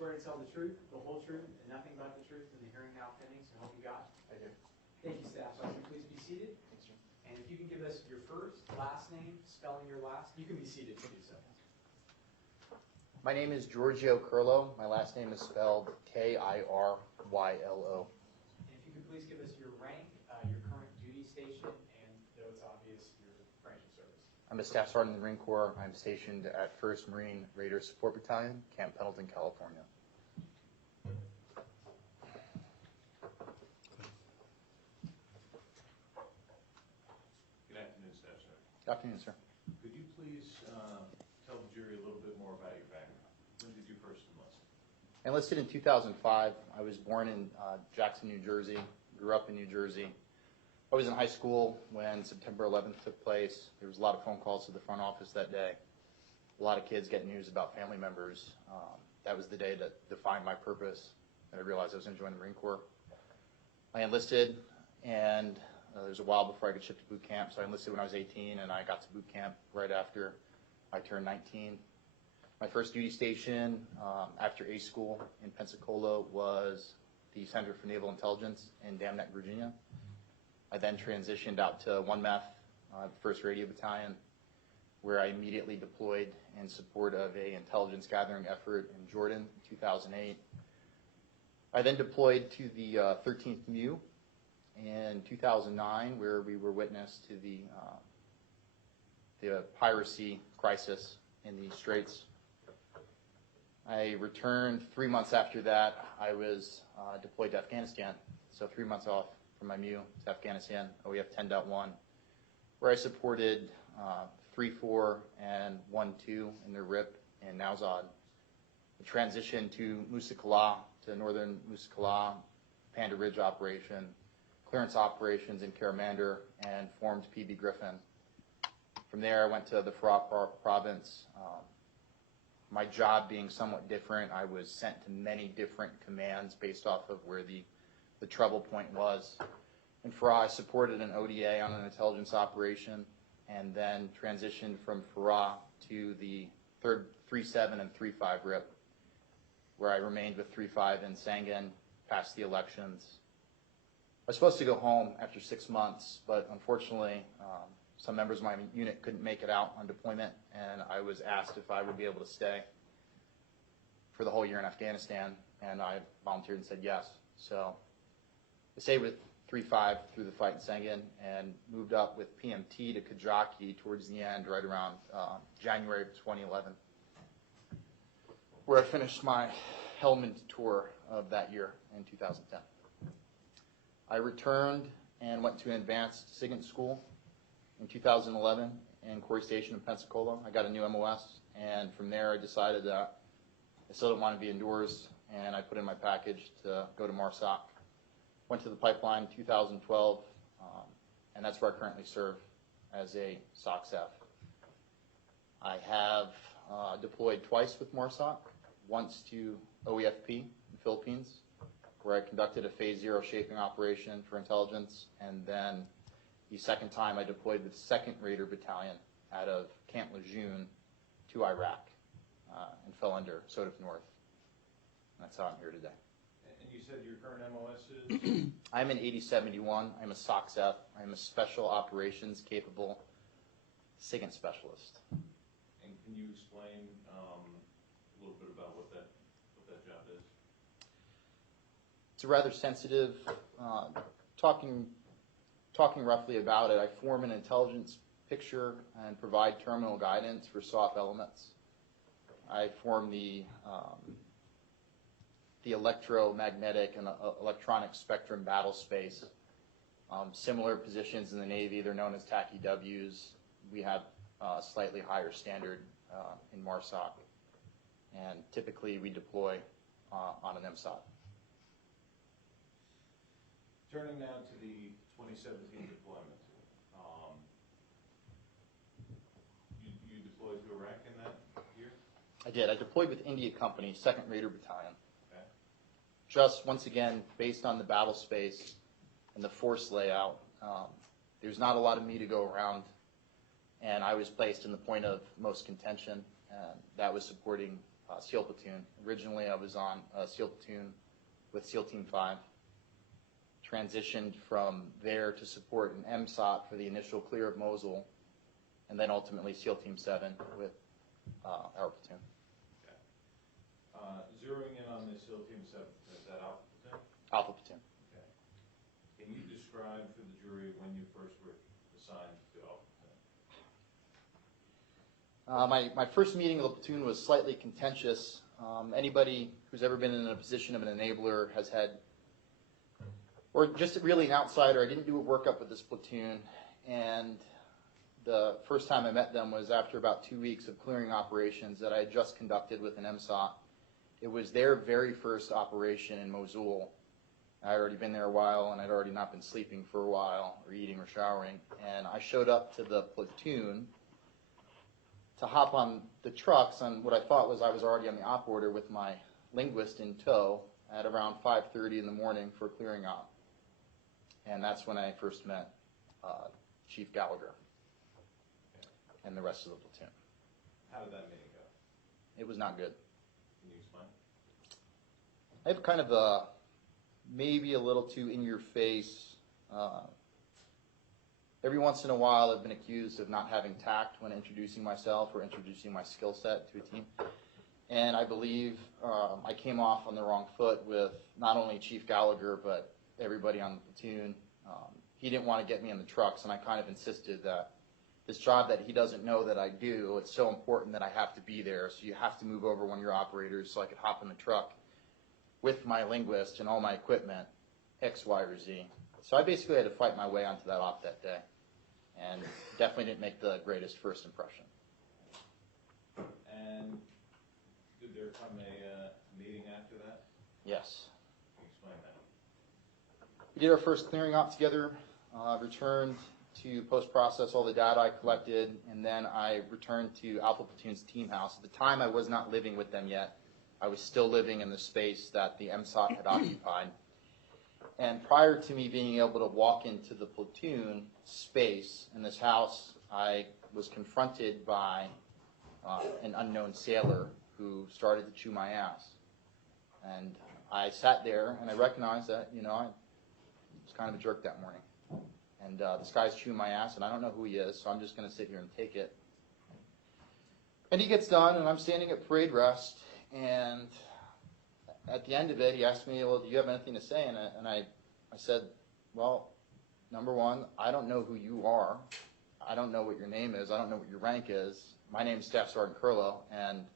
swear to tell the truth, the whole truth, and nothing but the truth in the hearing now pending, so help you God? I do. Thank you, Staff Sergeant. Please be seated. Thanks, sir. And if you can give us your first, last name, spelling your last, you can be seated to do so. My name is Giorgio Kirylo. My last name is spelled K-I-R-Y-L-O. And if you could please give us your rank, your current duty station, and though it's obvious, your branch of service. I'm a Staff Sergeant in the Marine Corps. I'm stationed at 1st Marine Raider Support Battalion, Camp Pendleton, California. Good afternoon, Staff Sergeant. Good afternoon, sir. Could you please tell the jury a little bit more about your background? When did you first enlist? I enlisted in 2005. I was born in Jackson, New Jersey, grew up in New Jersey. I was in high school when September 11th took place. There was a lot of phone calls to the front office that day. A lot of kids getting news about family members. That was the day that defined my purpose, and I realized I was going to join the Marine Corps. I enlisted, and there was a while before I could ship to boot camp, so I enlisted when I was 18, and I got to boot camp right after I turned 19. My first duty station after A school in Pensacola was the Center for Naval Intelligence in Dam Neck, Virginia. I then transitioned out to 1MEF, 1st Radio Battalion, where I immediately deployed in support of an intelligence gathering effort in Jordan in 2008. I then deployed to the 13th MU in 2009, where we were witness to the piracy crisis in the Straits. I returned 3 months after that. I was deployed to Afghanistan, so 3 months off from my MU to Afghanistan, OEF 10.1, where I supported 3-4 and 1-2 in their RIP in Nowzad. The transition to Musa Qala, to northern Musa Qala, Panda Ridge operation, clearance operations in Karamandir, and formed PB Griffin. From there, I went to the Farah province. My job being somewhat different, I was sent to many different commands based off of where the trouble point was. In Farah, I supported an ODA on an intelligence operation, and then transitioned from Farah to the 3-7 and 3-5 RIP, where I remained with 3-5 in Sangin past the elections. I was supposed to go home after 6 months, but unfortunately, some members of my unit couldn't make it out on deployment, and I was asked if I would be able to stay for the whole year in Afghanistan, and I volunteered and said yes. So I stayed with 3-5 through the fight in Sangin and moved up with PMT to Kajaki towards the end, right around January of 2011, where I finished my Helmand tour of that year in 2010. I returned and went to an advanced SIGINT school in 2011 in Quarry Station in Pensacola. I got a new MOS, and from there I decided that I still didn't want to be indoors, and I put in my package to go to MARSOC. Went to the pipeline in 2012, and that's where I currently serve as a SOCSF. I have deployed twice with MARSOC, once to OEFP in the Philippines, where I conducted a Phase 0 shaping operation for intelligence, and then the second time I deployed with 2nd Raider Battalion out of Camp Lejeune to Iraq and fell under Sodif North. And that's how I'm here today. And you said your current MOS is? I'm an 8071. I'm a SOCSF. I'm a Special Operations Capable SIGINT Specialist. And can you explain a little bit about what that job is? It's a rather sensitive, talking roughly about it, I form an intelligence picture and provide terminal guidance for SOF elements. I form the electromagnetic and electronic spectrum battle space. Similar positions in the Navy, they're known as TACI-Ws. We have a slightly higher standard in MARSOC, and typically we deploy on an MSOT. Turning now to the 2017 deployment. You deployed to Iraq in that year? I did. I deployed with India Company, 2nd Raider Battalion. Okay. Just, once again, based on the battle space and the force layout, there's not a lot of me to go around, and I was placed in the point of most contention, and that was supporting SEAL platoon. Originally, I was on a SEAL platoon with SEAL Team 5. Transitioned from there to support an MSOT for the initial clear of Mosul, and then ultimately SEAL Team 7 with our platoon. Okay. Zeroing in on the SEAL Team 7, is that Alpha Platoon? Alpha platoon. Okay. Can you describe for the jury when you first were assigned to Alpha Platoon? My first meeting of the platoon was slightly contentious. Anybody who's ever been in a position of an enabler has had, or just really an outsider. I didn't do a workup with this platoon, and the first time I met them was after about 2 weeks of clearing operations that I had just conducted with an MSOT. It was their very first operation in Mosul. I had already been there a while, and I'd already not been sleeping for a while, or eating or showering, and I showed up to the platoon to hop on the trucks on what I thought was I was already on the op order with my linguist in tow at around 5:30 in the morning for a clearing op. And that's when I first met Chief Gallagher and the rest of the platoon. How did that meeting go? It was not good. Can you explain? I have kind of a, maybe a little too in-your-face, every once in a while I've been accused of not having tact when introducing myself or introducing my skill set to a team. And I believe I came off on the wrong foot with not only Chief Gallagher, but everybody on the platoon. He didn't want to get me in the trucks, and I kind of insisted that this job that he doesn't know that I do, it's so important that I have to be there, so you have to move over one of your operators so I could hop in the truck with my linguist and all my equipment, X, Y, or Z. So I basically had to fight my way onto that op that day, and definitely didn't make the greatest first impression. And did there come a meeting after that? Yes. Can you explain that? We did our first clearing op together, returned to post-process all the data I collected, and then I returned to Alpha Platoon's team house. At the time, I was not living with them yet. I was still living in the space that the MSOT had occupied. And prior to me being able to walk into the platoon space in this house, I was confronted by an unknown sailor who started to chew my ass. And I sat there and I recognized that, I was kind of a jerk that morning. And this guy's chewing my ass, and I don't know who he is, so I'm just going to sit here and take it. And he gets done, and I'm standing at parade rest, and at the end of it, he asked me, well, do you have anything to say? And I said, well, number one, I don't know who you are. I don't know what your name is. I don't know what your rank is. My name is Staff Sergeant Kirylo, and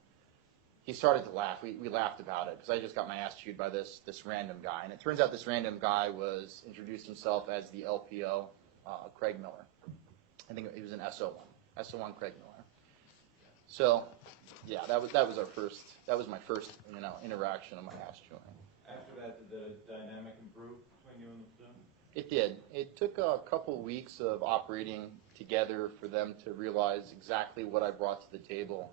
he started to laugh. We laughed about it, because I just got my ass chewed by this random guy. And it turns out this random guy was introduced himself as the LPO, Craig Miller. I think he was an SO1 Craig Miller. So, yeah, that was my first interaction of my ass chewing. After that, did the dynamic improve between you and the platoon? It did. It took a couple weeks of operating together for them to realize exactly what I brought to the table.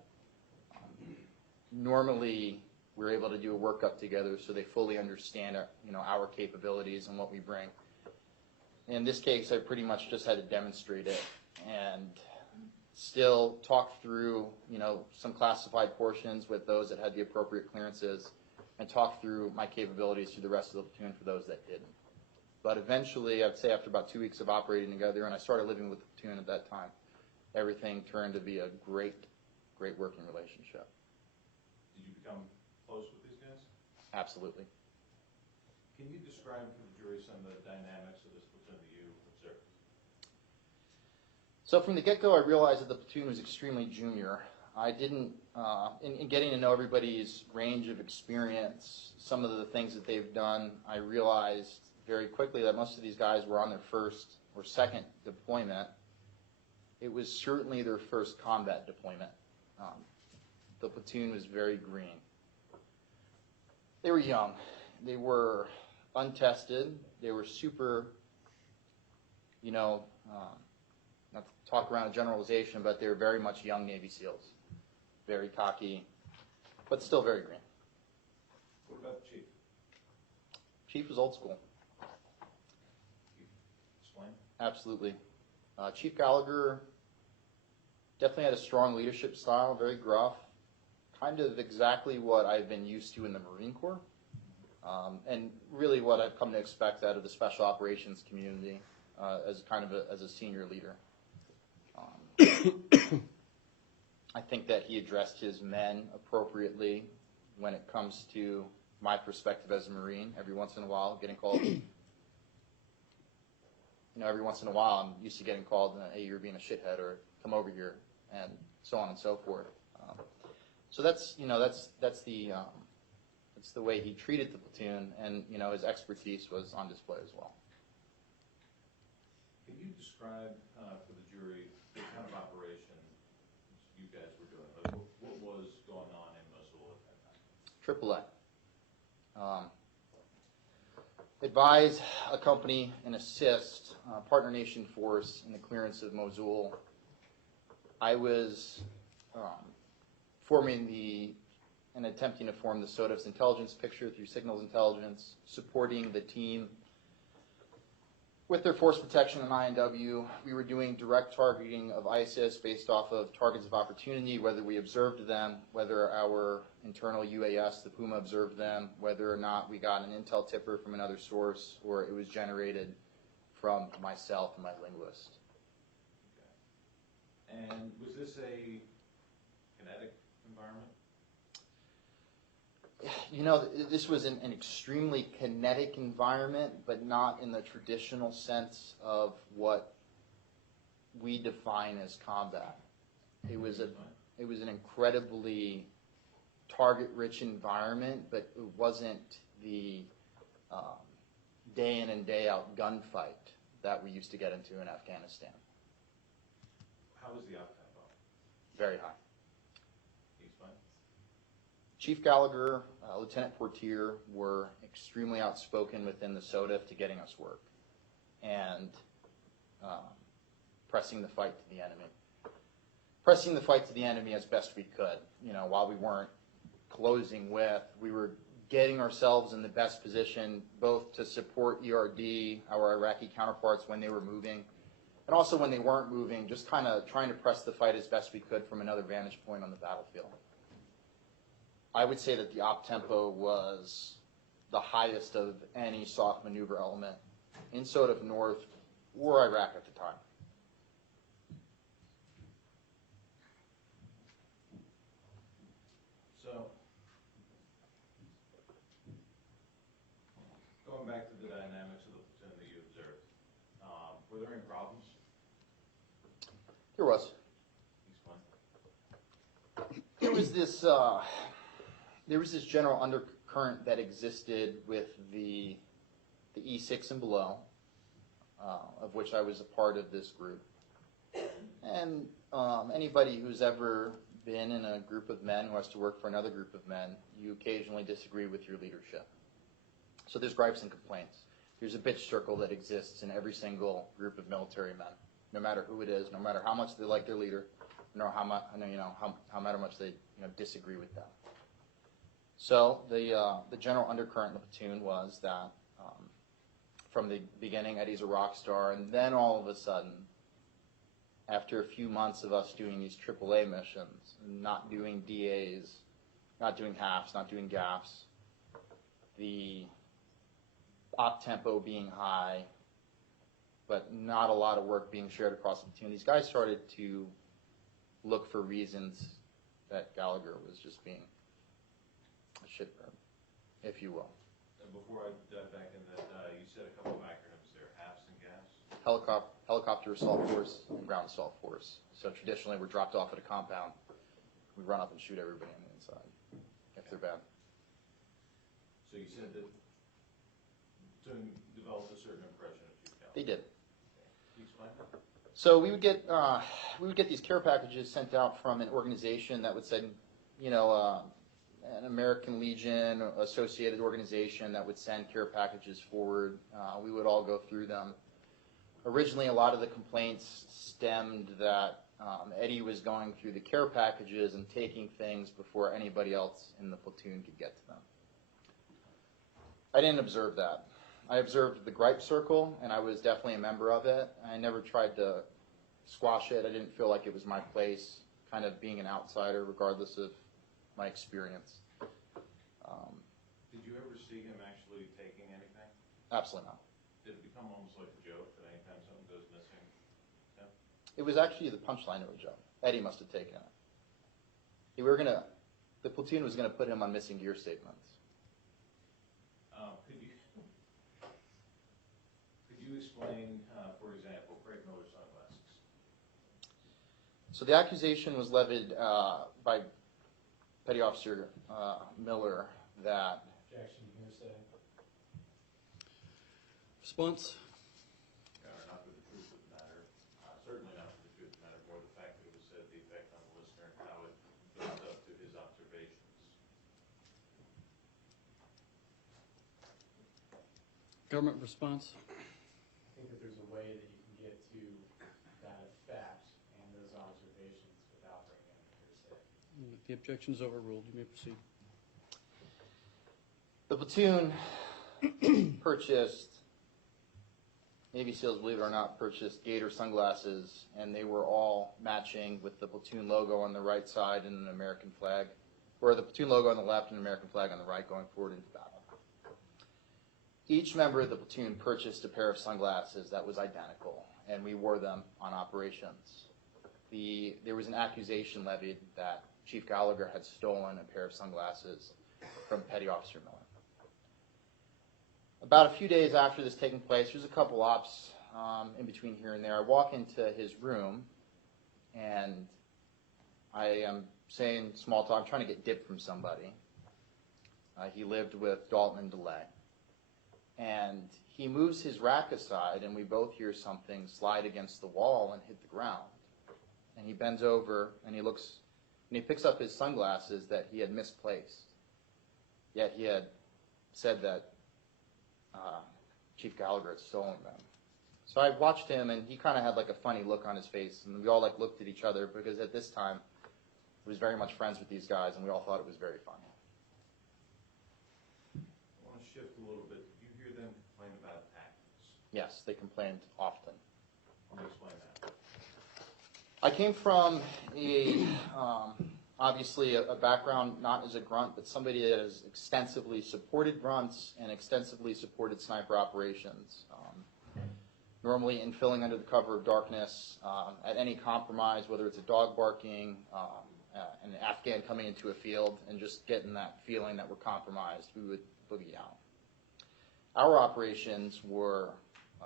Normally, we're able to do a workup together so they fully understand our capabilities and what we bring. In this case, I pretty much just had to demonstrate it and still talk through, some classified portions with those that had the appropriate clearances, and talk through my capabilities to the rest of the platoon for those that didn't. But eventually, I'd say after about 2 weeks of operating together, and I started living with the platoon at that time, everything turned to be a great working relationship. Did you become close with these guys? Absolutely. Can you describe for the jury some of the dynamics of this platoon that you observed? So from the get-go, I realized that the platoon was extremely junior. I didn't, in getting to know everybody's range of experience, some of the things that they've done, I realized very quickly that most of these guys were on their first or second deployment. It was certainly their first combat deployment. The platoon was very green. They were young. They were untested. They were super, not to talk around a generalization, but they were very much young Navy SEALs. Very cocky, but still very green. What about the chief? Chief was old school. Explain. Absolutely. Chief Gallagher definitely had a strong leadership style, very gruff, kind of exactly what I've been used to in the Marine Corps, and really what I've come to expect out of the Special Operations community as kind of as a senior leader. I think that he addressed his men appropriately when it comes to my perspective as a Marine. Every once in a while, getting called. Every once in a while, I'm used to getting called, "Hey, you're being a shithead," or "Come over here," and so on and so forth. So that's the way he treated the platoon, and his expertise was on display as well. Can you describe for the jury the kind of operation you guys were doing? Like, what was going on in Mosul at that time? AAA. Advise, accompany, and assist partner nation force in the clearance of Mosul. I was forming and attempting to form the SOTF's intelligence picture through signals intelligence, supporting the team with their force protection and INW. We were doing direct targeting of ISIS based off of targets of opportunity, whether we observed them, whether our internal UAS, the Puma, observed them, whether or not we got an intel tipper from another source, or it was generated from myself and my linguist. Okay. And was this a kinetic environment? This was an extremely kinetic environment, but not in the traditional sense of what we define as combat. It was an incredibly target-rich environment, but it wasn't the day in and day out gunfight that we used to get into in Afghanistan. How was the up-tempo? Very high. Can you explain? Chief Gallagher, Lieutenant Portier were extremely outspoken within the SOTF to getting us work and pressing the fight to the enemy. Pressing the fight to the enemy as best we could. While we weren't closing with, we were getting ourselves in the best position both to support ERD, our Iraqi counterparts, when they were moving, and also when they weren't moving, just kind of trying to press the fight as best we could from another vantage point on the battlefield. I would say that the op tempo was the highest of any soft maneuver element in SOTF North or Iraq at the time. So, going back to the dynamics of the platoon that you observed, were there any problems? There was. Explain. There was this general undercurrent that existed with the E6 and below, of which I was a part of this group. And anybody who's ever been in a group of men who has to work for another group of men, you occasionally disagree with your leadership. So there's gripes and complaints. There's a bitch circle that exists in every single group of military men, no matter who it is, no matter how much they like their leader, no how much they disagree with them. So the general undercurrent in the platoon was that from the beginning, Eddie's a rock star, and then all of a sudden, after a few months of us doing these AAA missions, not doing DAs, not doing halves, not doing gaffs, the op tempo being high, but not a lot of work being shared across the platoon, these guys started to look for reasons that Gallagher was just being a shitbird, if you will. And before I dive back in that, you said a couple of acronyms there, HAFs and GAFs. Helicopter Assault Force and Ground Assault Force. So traditionally we're dropped off at a compound. We run up and shoot everybody on the inside, if they're bad. So you said that to develop a certain impression of Chief Gallagher. They did. Can you explain? So we would get these care packages sent out from an organization that would send, an American Legion associated organization that would send care packages forward. We would all go through them. Originally, a lot of the complaints stemmed that Eddie was going through the care packages and taking things before anybody else in the platoon could get to them. I didn't observe that. I observed the gripe circle, and I was definitely a member of it. I never tried to squash it. I didn't feel like it was my place, kind of being an outsider, regardless of my experience. Did you ever see him actually taking anything? Absolutely not. Did it become almost like a joke that anytime something goes missing? Yeah. It was actually the punchline of a joke. Eddie must have taken it. The platoon was gonna put him on missing gear statements. Could you explain, for example, Craig Miller's sunglasses? So the accusation was levied by Petty Officer Miller that Objection, hearsay. Response? Not for the truth of the matter, certainly not for the truth of the matter, more the fact that it was said the effect on the listener and how it built up to his observations. Government response? I think that there's a way that you can get to that effect and those observations without bringing in hearsay. The objection is overruled. You may proceed. the platoon purchased, Navy SEALs, believe it or not, purchased Gator sunglasses, and they were all matching with the platoon logo on the right side and an American flag, or the platoon logo on the left and an American flag on the right going forward into battle. Each member of the platoon purchased a pair of sunglasses that was identical, and we wore them on operations. There was an accusation levied that Chief Gallagher had stolen a pair of sunglasses from Petty Officer Miller. About a few days after this taking place, there's a couple ops in between here and there. I walk into his room, and I am saying small talk, trying to get dip from somebody. He lived with Dalton and DeLay. And he moves his rack aside, and we both hear something slide against the wall and hit the ground. And he bends over, and he looks, and he picks up his sunglasses that he had misplaced. Yet he had said that Chief Gallagher had stolen them. So I watched him, and he kind of had like a funny look on his face, and we all like looked at each other because at this time he was very much friends with these guys, and we all thought it was very funny. I want to shift a little bit. Did you hear them complain about tactics? Yes, they complained often. Can you explain that? I came from obviously a background not as a grunt, but somebody that has extensively supported grunts and extensively supported sniper operations. Normally in filling under the cover of darkness, at any compromise, whether it's a dog barking, an Afghan coming into a field, and just getting that feeling that we're compromised, we would boogie out. Our operations were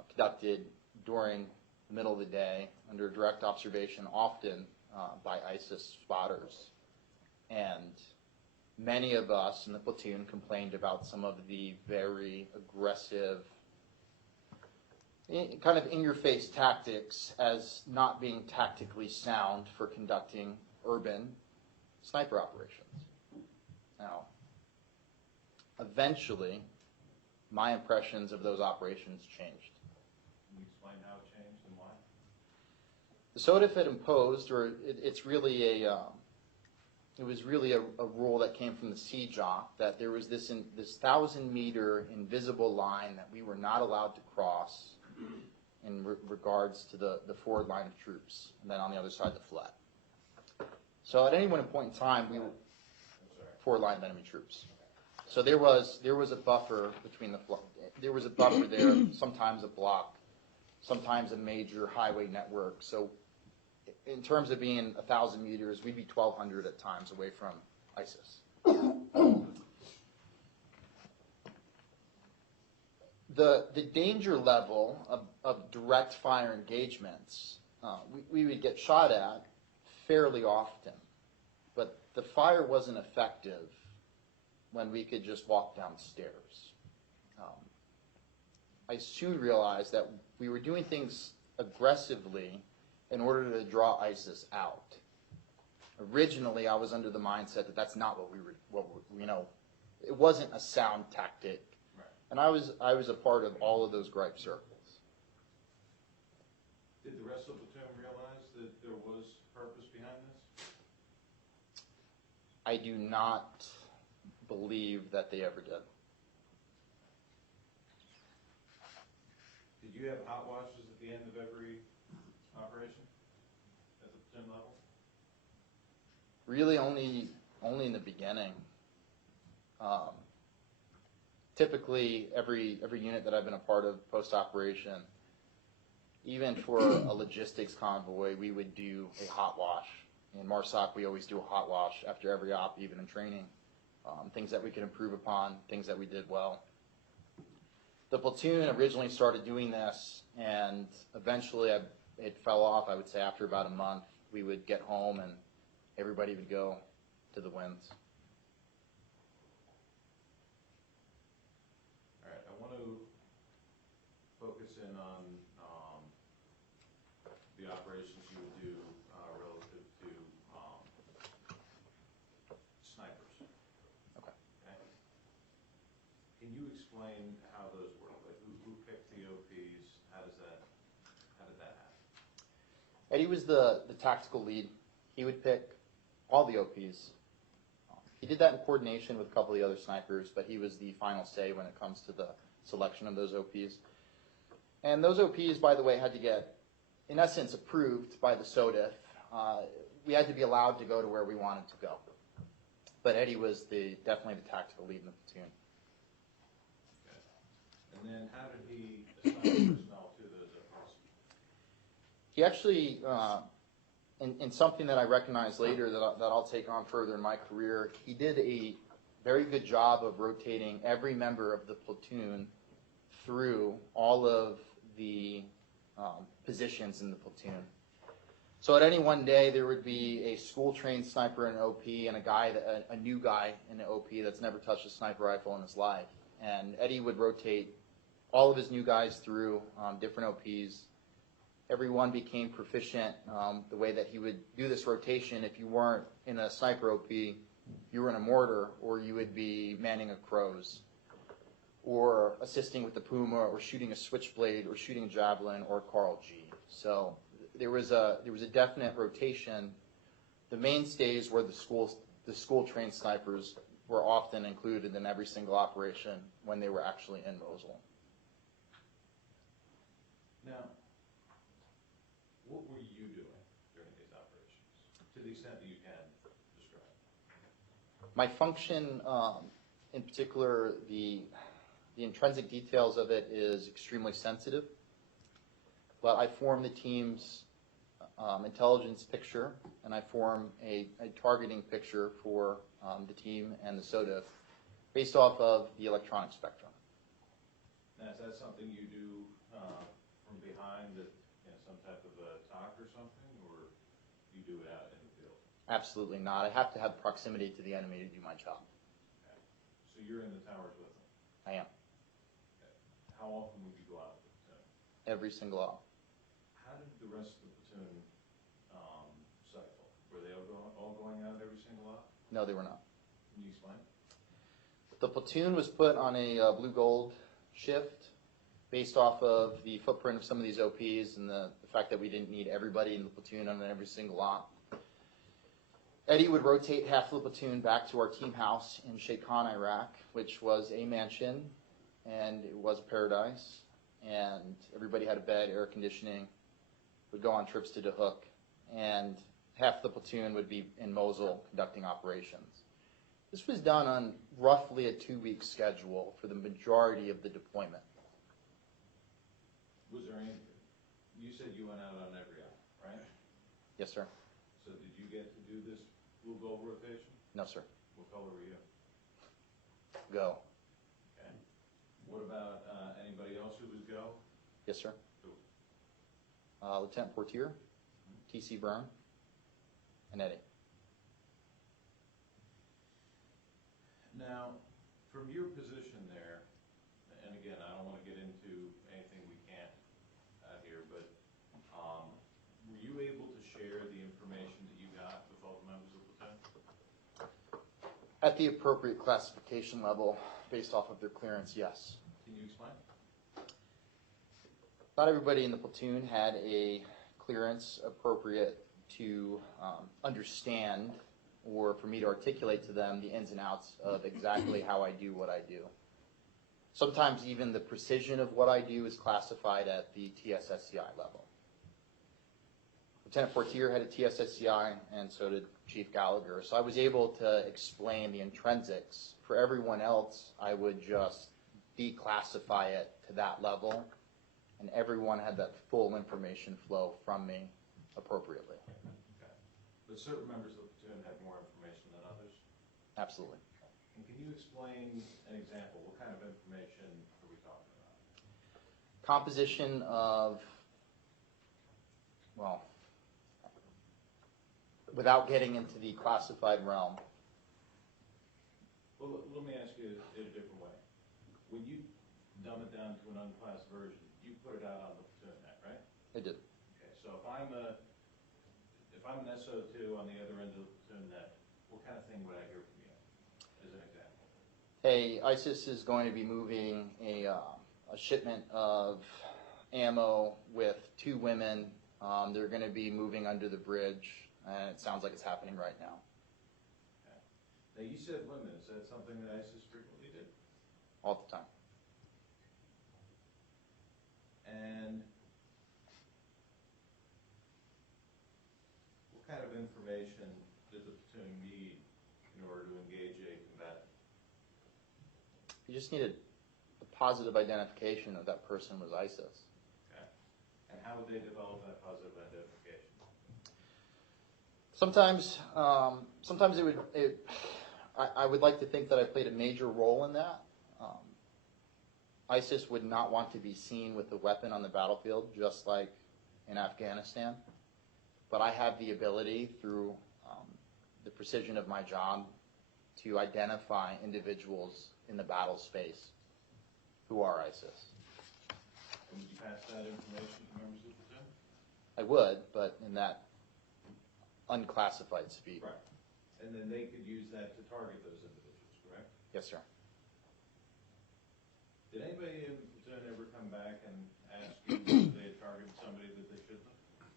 conducted during the middle of the day under direct observation, often by ISIS spotters. And many of us in the platoon complained about some of the very aggressive, kind of in-your-face tactics as not being tactically sound for conducting urban sniper operations. Now, eventually, my impressions of those operations changed. Can you explain how it changed and why? The SOTF had imposed, or it's really it was really a rule that came from the CJOC, that there was this 1,000-meter invisible line that we were not allowed to cross in regards to the forward line of troops, and then on the other side the flat. So at any one point in time, we were forward line of enemy troops. So there was a buffer between there was a buffer there, sometimes a block, sometimes a major highway network. So in terms of being 1,000 meters, we'd be 1,200 at times away from ISIS. The danger level of direct fire engagements, we would get shot at fairly often, but the fire wasn't effective when we could just walk downstairs. I soon realized that we were doing things aggressively in order to draw ISIS out. Originally, I was under the mindset that that's not what it wasn't a sound tactic. Right. And I was a part of all of those gripe circles. Did the rest of the platoon realize that there was purpose behind this? I do not believe that they ever did. Did you have hot washes at the end of every operation at the platoon level? Really, only only in the beginning. Typically, every unit that I've been a part of post-operation, even for a logistics convoy, we would do a hot wash. In MARSOC, we always do a hot wash after every op, even in training. Things that we could improve upon, things that we did well. The platoon originally started doing this, and eventually it fell off. I would say after about a month, we would get home and everybody would go to the winds. All right, I want to focus in on the operations you would do relative to snipers. Okay. Okay. Can you explain how those work? Like who picked the OPs? How did that happen? Eddie was the tactical lead. He would pick all the OPs. He did that in coordination with a couple of the other snipers, but he was the final say when it comes to the selection of those OPs. And those OPs, by the way, had to get, in essence, approved by the SODIF. We had to be allowed to go to where we wanted to go. But Eddie was definitely the tactical lead in the platoon. Okay. And then how did he assign personnel to those OPs? He actually, in something that I recognized later that I'll take on further in my career, he did a very good job of rotating every member of the platoon through all of the positions in the platoon. So at any one day, there would be a school-trained sniper in an OP and a new guy in an OP that's never touched a sniper rifle in his life. And Eddie would rotate all of his new guys through different OPs. Everyone became proficient the way that he would do this rotation. If you weren't in a sniper OP, you were in a mortar, or you would be manning a Crows, or assisting with the Puma, or shooting a Switchblade, or shooting a Javelin, or Carl G. So there was a definite rotation. The mainstays were the school-trained snipers were often included in every single operation when they were actually in Mosul. Now, what were you doing during these operations, to the extent that you can describe? My function, in particular, the intrinsic details of it is extremely sensitive, but I form the team's intelligence picture, and I form a targeting picture for the team and the SODIF based off of the electronic spectrum. Now, is that something you do from behind some type of a talk or something, or you do it out in the field? Absolutely not. I have to have proximity to the enemy to do my job. Okay. So you're in the towers with them? I am. Okay. How often would you go out with the platoon? Every single op. How did the rest of the platoon cycle? Were they all going out every single op? No, they were not. Can you explain? The platoon was put on a blue-gold shift based off of the footprint of some of these OPs and the fact that we didn't need everybody in the platoon on every single op. Eddie would rotate half of the platoon back to our team house in Sheikh Khan, Iraq, which was a mansion, and it was a paradise, and everybody had a bed, air conditioning, would go on trips to Dahuk, and half the platoon would be in Mosul conducting operations. This was done on roughly a 2-week schedule for the majority of the deployment. Was there any, you said you went out on every op, right? Yes, sir. So did you get to do this blue gold rotation? No, sir. What color were you? Go. Okay. What about anybody else who was go? Yes, sir. Who? Lieutenant Portier, T.C. Byrne, and Eddie. Now, from your position there, and again, I don't want to get into anything we can't here, but were you able to share the information that you got with all the members of the platoon? At the appropriate classification level, based off of their clearance, yes. Can you explain? Not everybody in the platoon had a clearance appropriate to understand or for me to articulate to them the ins and outs of exactly how I do what I do. Sometimes even the precision of what I do is classified at the TSSCI level. Lieutenant Fortier had a TSSCI, and so did Chief Gallagher. So I was able to explain the intrinsics. For everyone else, I would just declassify it to that level, and everyone had that full information flow from me appropriately. Okay. But certain members of the platoon had more information than others? Absolutely. And can you explain an example? What kind of information are we talking about? Composition of, well, without getting into the classified realm, Well, let me ask you it a different way. When you dumb it down to an unclassed version, you put it out on the platoon net, right? I did. Okay, so if I'm an SO2 on the other end of the platoon net, what kind of thing would I hear from you, as an example? Hey, ISIS is going to be moving a shipment of ammo with 2 women. They're going to be moving under the bridge, and it sounds like it's happening right now. Okay. Now, you said women. Is that something that ISIS frequently did? All the time. And what kind of information did the platoon need in order to engage a combatant? You just needed a positive identification that that person was ISIS. Okay. And how would they develop that positive identification? Sometimes I would like to think that I played a major role in that. ISIS would not want to be seen with a weapon on the battlefield, just like in Afghanistan. But I have the ability, through the precision of my job, to identify individuals in the battle space who are ISIS. And would you pass that information to members of the platoon? I would, but in that unclassified speed. Right. And then they could use that to target those individuals, correct? Yes, sir. Did anybody in the platoon ever come back and ask you whether they had targeted somebody that they shouldn't have?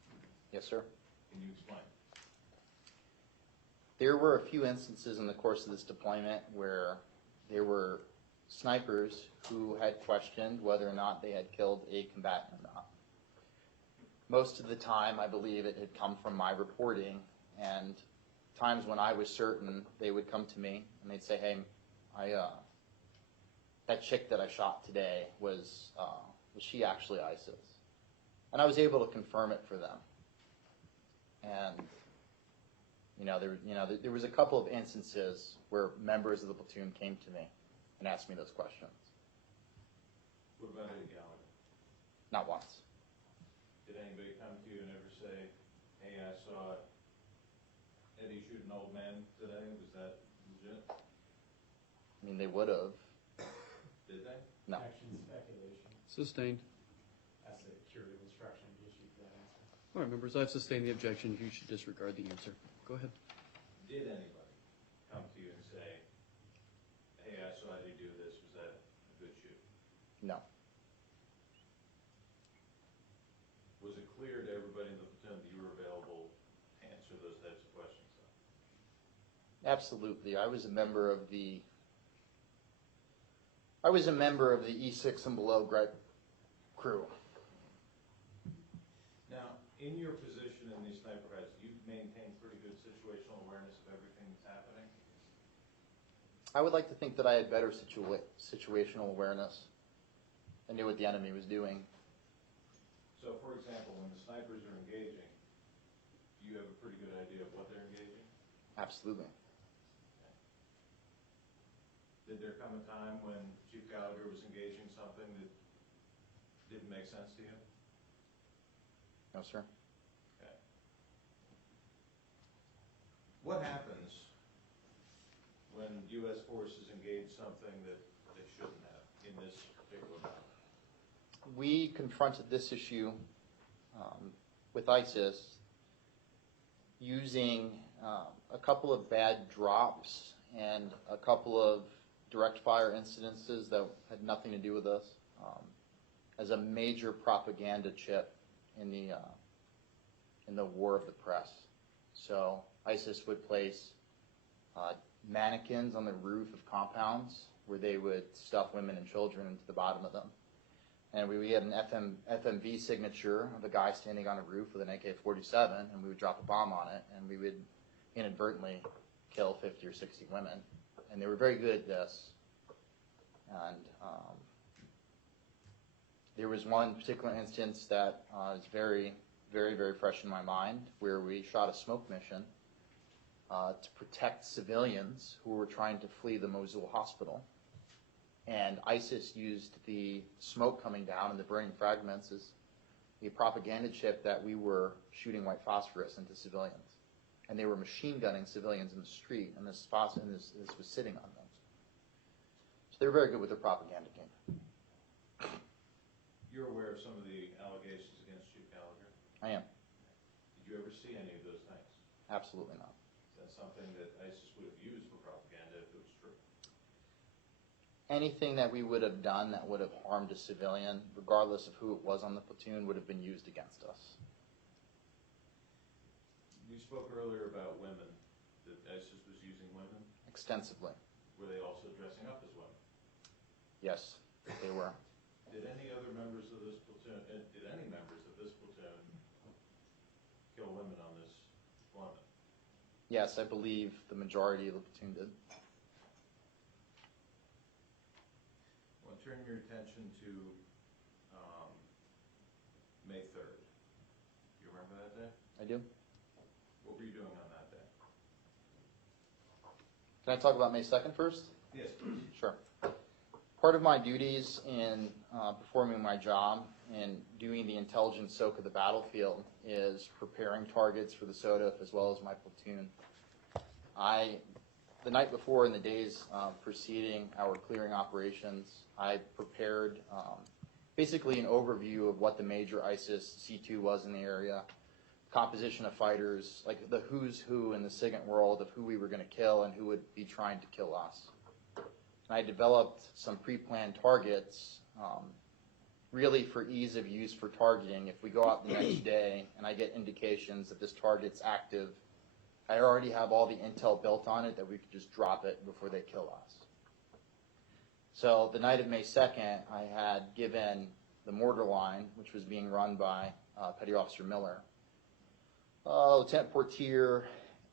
Yes, sir. Can you explain? There were a few instances in the course of this deployment where there were snipers who had questioned whether or not they had killed a combatant or not. Most of the time, I believe it had come from my reporting, and times when I was certain, they would come to me and they'd say, "Hey, that chick that I shot today, was she actually ISIS?" And I was able to confirm it for them. And there was a couple of instances where members of the platoon came to me and asked me those questions. What about Eddie Gallagher? Not once. Did anybody come to you and ever say, "Hey, I saw Eddie shoot an old man today"? Was that legit? I mean, they would have. Did they? No. Action speculation. Sustained. That's the curative instruction issued for that answer. All right, members, I've sustained the objection. You should disregard the answer. Go ahead. Did anybody come to you and say, "Hey, I saw Eddie do this"? Was that a good shoot? No. Was it clear to everybody in the platoon that you were available to answer those types of questions? Absolutely. I was a member of the E6 and below crew. Now, in your position in these sniper heads, you maintain pretty good situational awareness of everything that's happening? I would like to think that I had better situational awareness. I knew what the enemy was doing. So, for example, when the snipers are engaging, you have a pretty good idea of what they're engaging? Absolutely. Did there come a time when Chief Gallagher was engaging something that didn't make sense to you? No, sir. Okay. What happens when U.S. forces engage something that they shouldn't have in this particular battle? We confronted this issue with ISIS using a couple of bad drops and a couple of direct fire incidences that had nothing to do with us as a major propaganda chip in the war of the press. So ISIS would place mannequins on the roof of compounds where they would stuff women and children into the bottom of them. and we had an FMV signature of a guy standing on a roof with an AK-47, and we would drop a bomb on it, and we would inadvertently kill 50 or 60 women. And they were very good at this. And there was one particular instance that is very, very, very fresh in my mind, where we shot a smoke mission to protect civilians who were trying to flee the Mosul hospital. And ISIS used the smoke coming down and the burning fragments as a propaganda chip that we were shooting white phosphorus into civilians. And they were machine gunning civilians in the street, and this was sitting on them. So they were very good with their propaganda game. You're aware of some of the allegations against you, Gallagher? I am. Did you ever see any of those things? Absolutely not. Is that something that ISIS would have used for propaganda if it was true? Anything that we would have done that would have harmed a civilian, regardless of who it was on the platoon, would have been used against us. You spoke earlier about women, that ISIS was using women. Extensively. Were they also dressing up as women? Yes, they were. Did any other members of this platoon, did any members of this platoon kill women on this deployment? Yes, I believe the majority of the platoon did. I want to turn your attention to May 3rd. You remember that day? I do. What were you doing on that day? Can I talk about May 2nd first? Yes, please. Sure. Part of my duties in performing my job and doing the intelligence soak of the battlefield is preparing targets for the SOTF as well as my platoon. The night before and the days preceding our clearing operations, I prepared basically an overview of what the major ISIS C2 was in the area, composition of fighters, like the who's who in the SIGINT world of who we were going to kill and who would be trying to kill us. And I developed some pre-planned targets, really for ease of use for targeting. If we go out the next day and I get indications that this target's active, I already have all the intel built on it that we could just drop it before they kill us. So the night of May 2nd, I had given the mortar line, which was being run by Petty Officer Miller, Lieutenant Portier,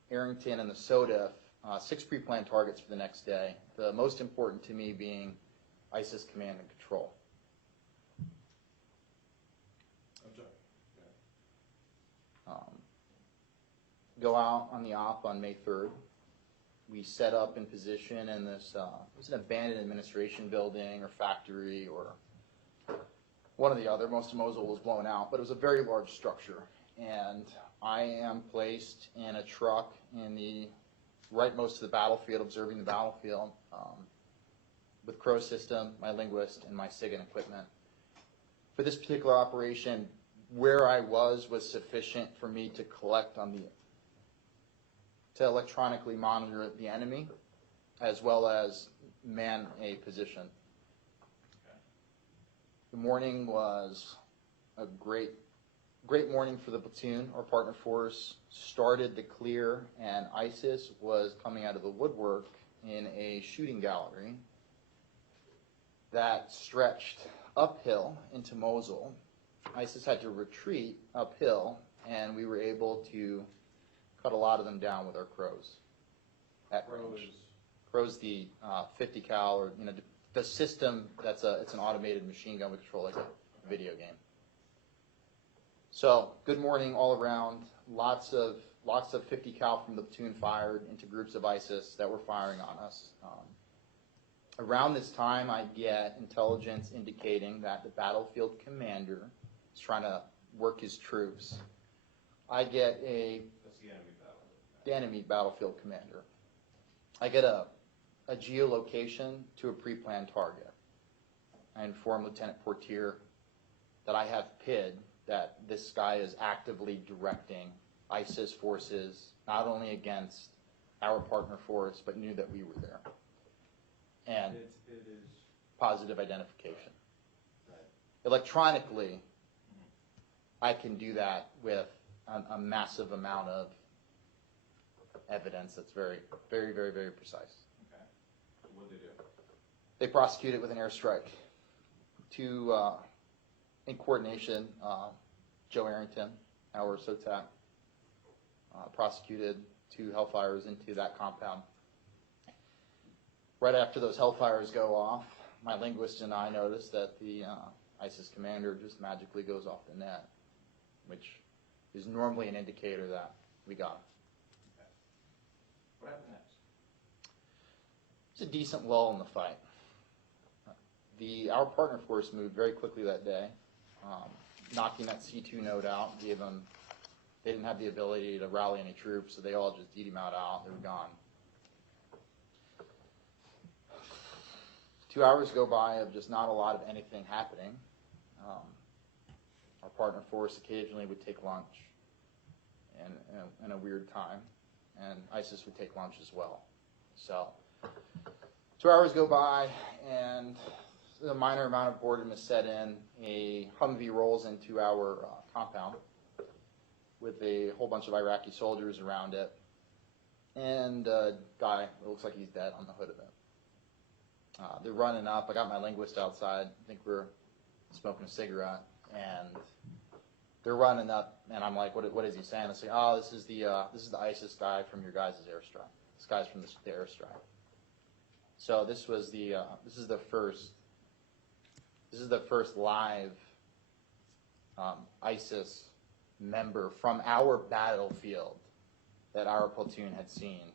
Arrington, and the SOTF, 6 pre-planned targets for the next day, the most important to me being ISIS command and control. I'm sorry. Go out on the op on May 3rd. We set up in position in this, it was an abandoned administration building or factory or one or the other. Most of Mosul was blown out, but it was a very large structure. And I am placed in a truck in the rightmost of the battlefield, observing the battlefield with Crow system, my linguist, and my SIGINT equipment. For this particular operation, where I was sufficient for me to collect on to electronically monitor the enemy, as well as man a position. Okay. The morning was a great morning for the platoon. Our partner force started the clear, and ISIS was coming out of the woodwork in a shooting gallery that stretched uphill into Mosul. ISIS had to retreat uphill, and we were able to cut a lot of them down with our Crows at range. Crow's the 50 cal, or the system it's an automated machine gun we control like a video game. So good morning all around. Lots of 50 cal from the platoon fired into groups of ISIS that were firing on us. Around this time, I get intelligence indicating that the battlefield commander is trying to work his troops. I get That's the enemy battlefield. the enemy battlefield commander. I get a geolocation to a pre-planned target. I inform Lieutenant Portier that I have PID, that this guy is actively directing ISIS forces, not only against our partner force, but knew that we were there. And It is positive identification. right. Electronically, I can do that with a massive amount of evidence that's very, very, very, very precise. Okay. So what did they do? They prosecute it with an airstrike. Two in coordination, Joe Arrington, our SOTAC, prosecuted 2 hellfires into that compound. Right after those hellfires go off, my linguist and I noticed that the ISIS commander just magically goes off the net, which is normally an indicator that we got him. Okay. What happened next? It's a decent lull in the fight. Our partner force moved very quickly that day, knocking that C2 node out. They didn't have the ability to rally any troops, so they all just eat him out. They were gone. 2 hours go by of just not a lot of anything happening. Our partner force occasionally would take lunch in a weird time, and ISIS would take lunch as well. So 2 hours go by, and a minor amount of boredom is set in. A Humvee rolls into our compound with a whole bunch of Iraqi soldiers around it, and a guy, it looks like he's dead, on the hood of it. They're running up. I got my linguist outside. I think we're smoking a cigarette, and they're running up, and I'm like, what is he saying? They say, oh, this is the ISIS guy from your guys' airstrike. This guy's from the airstrike. So this is the first live ISIS member from our battlefield that our platoon had seen.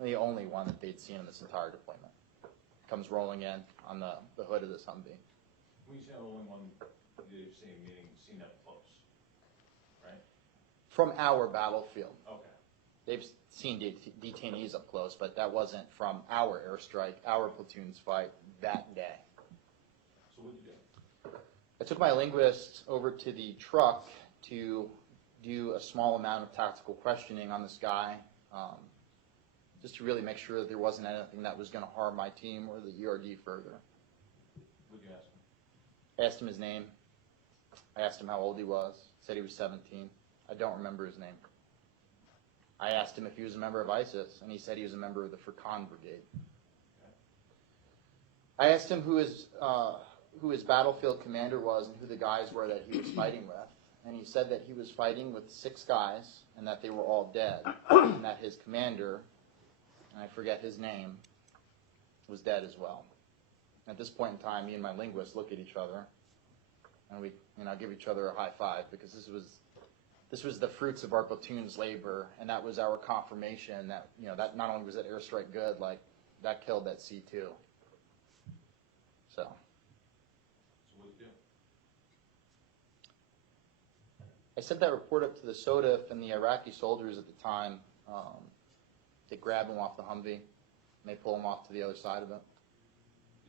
The only one that they'd seen in this entire deployment. Comes rolling in on the hood of this Humvee. When you say only one you've seen, meaning seen up close, right? From our battlefield. Okay. They've seen detainees up close, but that wasn't from our airstrike, our platoon's fight that day. So what did you do? I took my linguist over to the truck to do a small amount of tactical questioning on this guy, just to really make sure that there wasn't anything that was going to harm my team or the ERD further. What did you ask him? I asked him his name. I asked him how old he was. He said he was 17. I don't remember his name. I asked him if he was a member of ISIS, and he said he was a member of the Furqan Brigade. Okay. I asked him who his battlefield commander was and who the guys were that he was fighting with. And he said that he was fighting with 6 guys and that they were all dead. And that his commander, and I forget his name, was dead as well. At this point in time, me and my linguist look at each other, and we, give each other a high five, because this was the fruits of our platoon's labor, and that was our confirmation that, that not only was that airstrike good, like, that killed that C2. So. So what did you do? I sent that report up to the SOTF and the Iraqi soldiers at the time. They grab him off the Humvee, and they pull him off to the other side of it.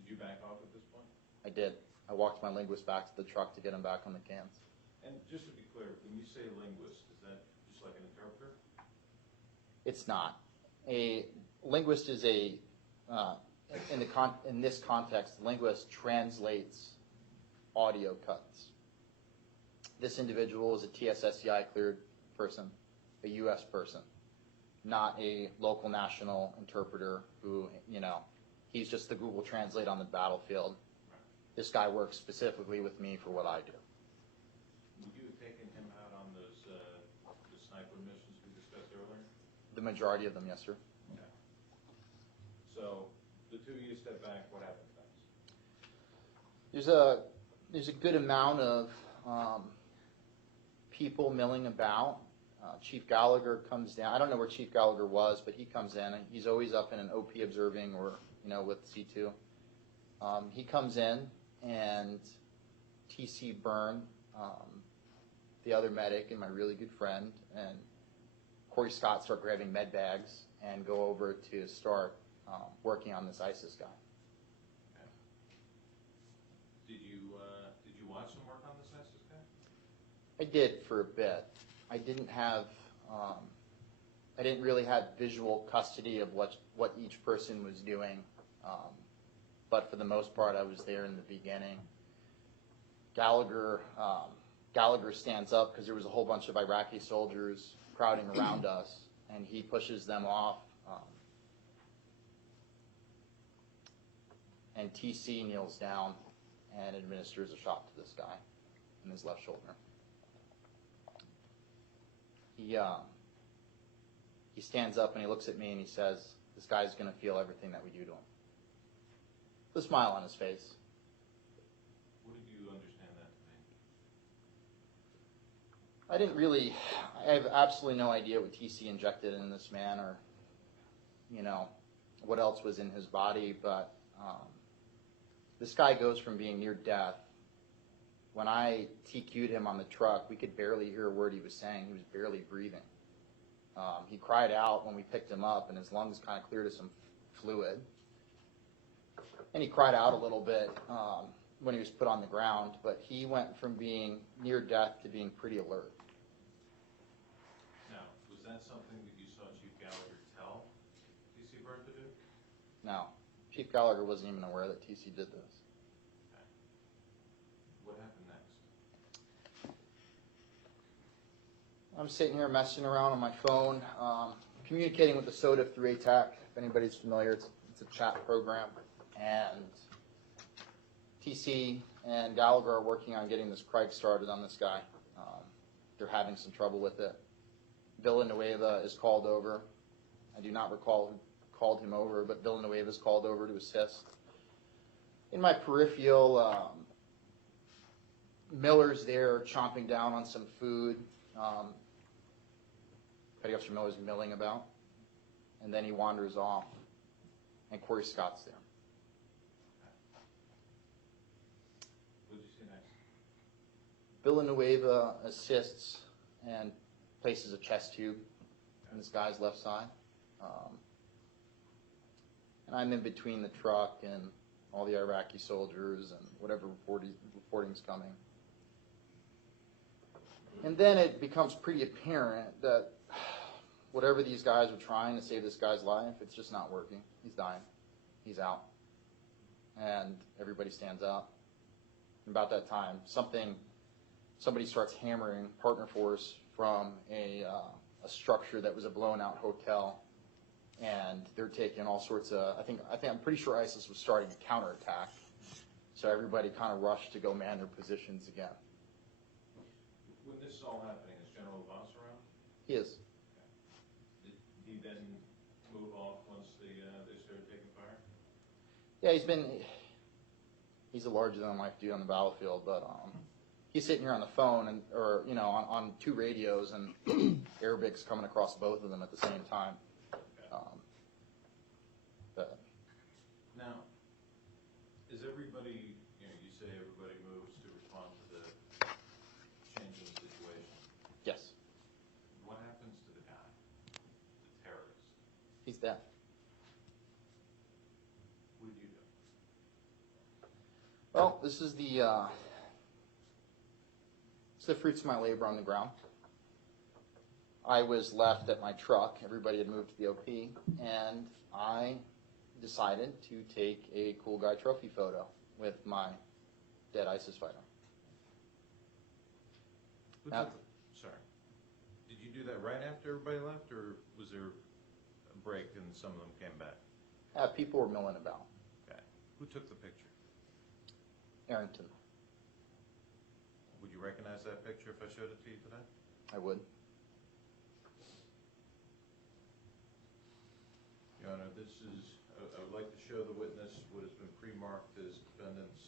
Did you back off at this point? I did. I walked my linguist back to the truck to get him back on the cans. And just to be clear, when you say linguist, is that just like an interpreter? It's not. A linguist is in this context, linguist translates audio cuts. This individual is a TSSCI cleared person, a U.S. person, not a local national interpreter who, he's just the Google Translate on the battlefield. This guy works specifically with me for what I do. Would you have taken him out on those the sniper missions we discussed earlier? The majority of them, yes, sir. Okay. So the 2 of you step back, what happens next? There's a good amount of people milling about. Chief Gallagher comes down. I don't know where Chief Gallagher was, but he comes in. And he's always up in an OP observing or, with C2. He comes in, and TC Byrne, the other medic and my really good friend, and Corey Scott start grabbing med bags and go over to start working on this ISIS guy. Okay. Did you watch them work on this ISIS guy? I did for a bit. I didn't really have visual custody of what each person was doing, but for the most part, I was there in the beginning. Gallagher stands up because there was a whole bunch of Iraqi soldiers crowding around us, and he pushes them off. And TC kneels down and administers a shot to this guy in his left shoulder. He stands up and he looks at me and he says, "This guy's going to feel everything that we do to him." With a smile on his face. What did you understand that to mean? I didn't really, I have absolutely no idea what TC injected in this man or, what else was in his body, but this guy goes from being near death. When I TQ'd him on the truck, we could barely hear a word he was saying. He was barely breathing. He cried out when we picked him up, and his lungs kind of cleared of some fluid. And he cried out a little bit when he was put on the ground, but he went from being near death to being pretty alert. Now, was that something that you saw Chief Gallagher tell TC Burt to do? Now, Chief Gallagher wasn't even aware that TC did this. Okay. What happened next? I'm sitting here messing around on my phone, communicating with the SOTA through ATAC. If anybody's familiar, it's a chat program. And TC and Gallagher are working on getting this Craig started on this guy. They're having some trouble with it. Villanueva is called over. I do not recall who called him over, but Villanueva is called over to assist. In my peripheral, Miller's there chomping down on some food. Petty Officer Miller's milling about. And then he wanders off. And Corey Scott's there. What did you see next? Villanueva assists and places a chest tube in this guy's left side. And I'm in between the truck and all the Iraqi soldiers and whatever reporting's coming. And then it becomes pretty apparent that whatever these guys are trying to save this guy's life, it's just not working. He's dying. He's out. And everybody stands up. And about that time, somebody starts hammering partner force from a structure that was a blown-out hotel. And they're taking all sorts of, I'm pretty sure ISIS was starting a counterattack. So everybody kind of rushed to go man their positions again. When this is all happening, is General Voss around? He is. Did he then move off once they started taking fire? Yeah, he's a larger-than-life dude on the battlefield, but he's sitting here on the phone on two radios, and Arabic's coming across both of them at the same time. But Now, is everybody, you say everybody moves to respond to the changing situation. yes, What happens to the guy, the terrorist? he's dead. What did you do? Well, this is the fruits of my labor on the ground. I was left at my truck. Everybody had moved to the OP, and I decided to take a cool guy trophy photo with my dead ISIS fighter. Sorry. Did you do that right after everybody left, or was there a break and some of them came back? People were milling about. Okay. Who took the picture? Arrington, Would you recognize that picture if I showed it to you today? I would. Your Honor, this is, I would like to show the witness what has been pre-marked as defendant's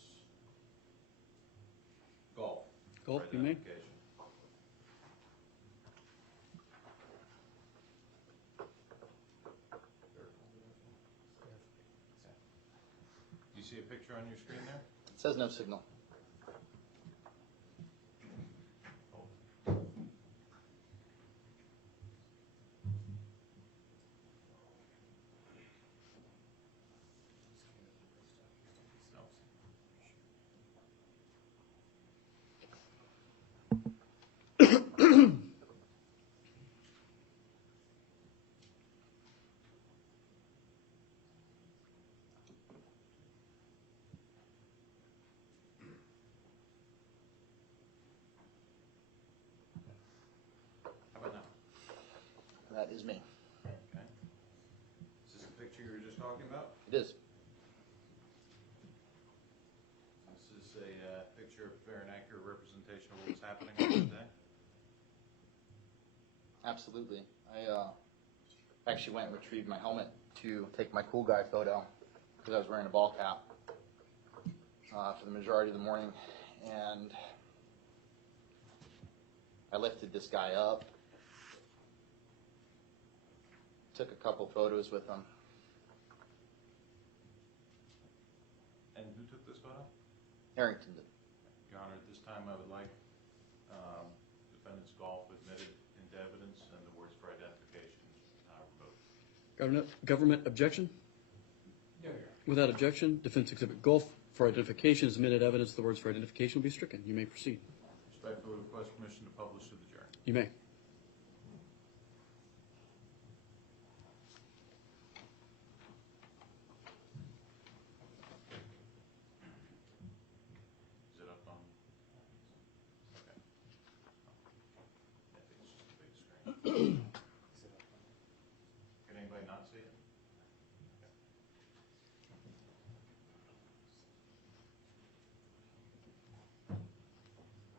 golf. Golf, you may. identification. Do you see a picture on your screen there? It says no signal. How about now? That is me. Okay. Is this the picture you were just talking about? It is. This is us a picture of fair and accurate representation of what was happening on that day? Absolutely. I actually went and retrieved my helmet to take my cool guy photo because I was wearing a ball cap for the majority of the morning, and I lifted this guy up, took a couple photos with him. And who took this photo? Harrington did. Your Honor, at this time, I would like defendant's golf admitted into evidence and the words for identification revoked. Government objection? No, Your Honor. Without objection, defense exhibit Gulf for identification is admitted evidence. The words for identification will be stricken. You may proceed. Respectfully request permission to publish to the jury. You may. Is it up on? Okay. I think it's just a big screen. Can anybody not see it?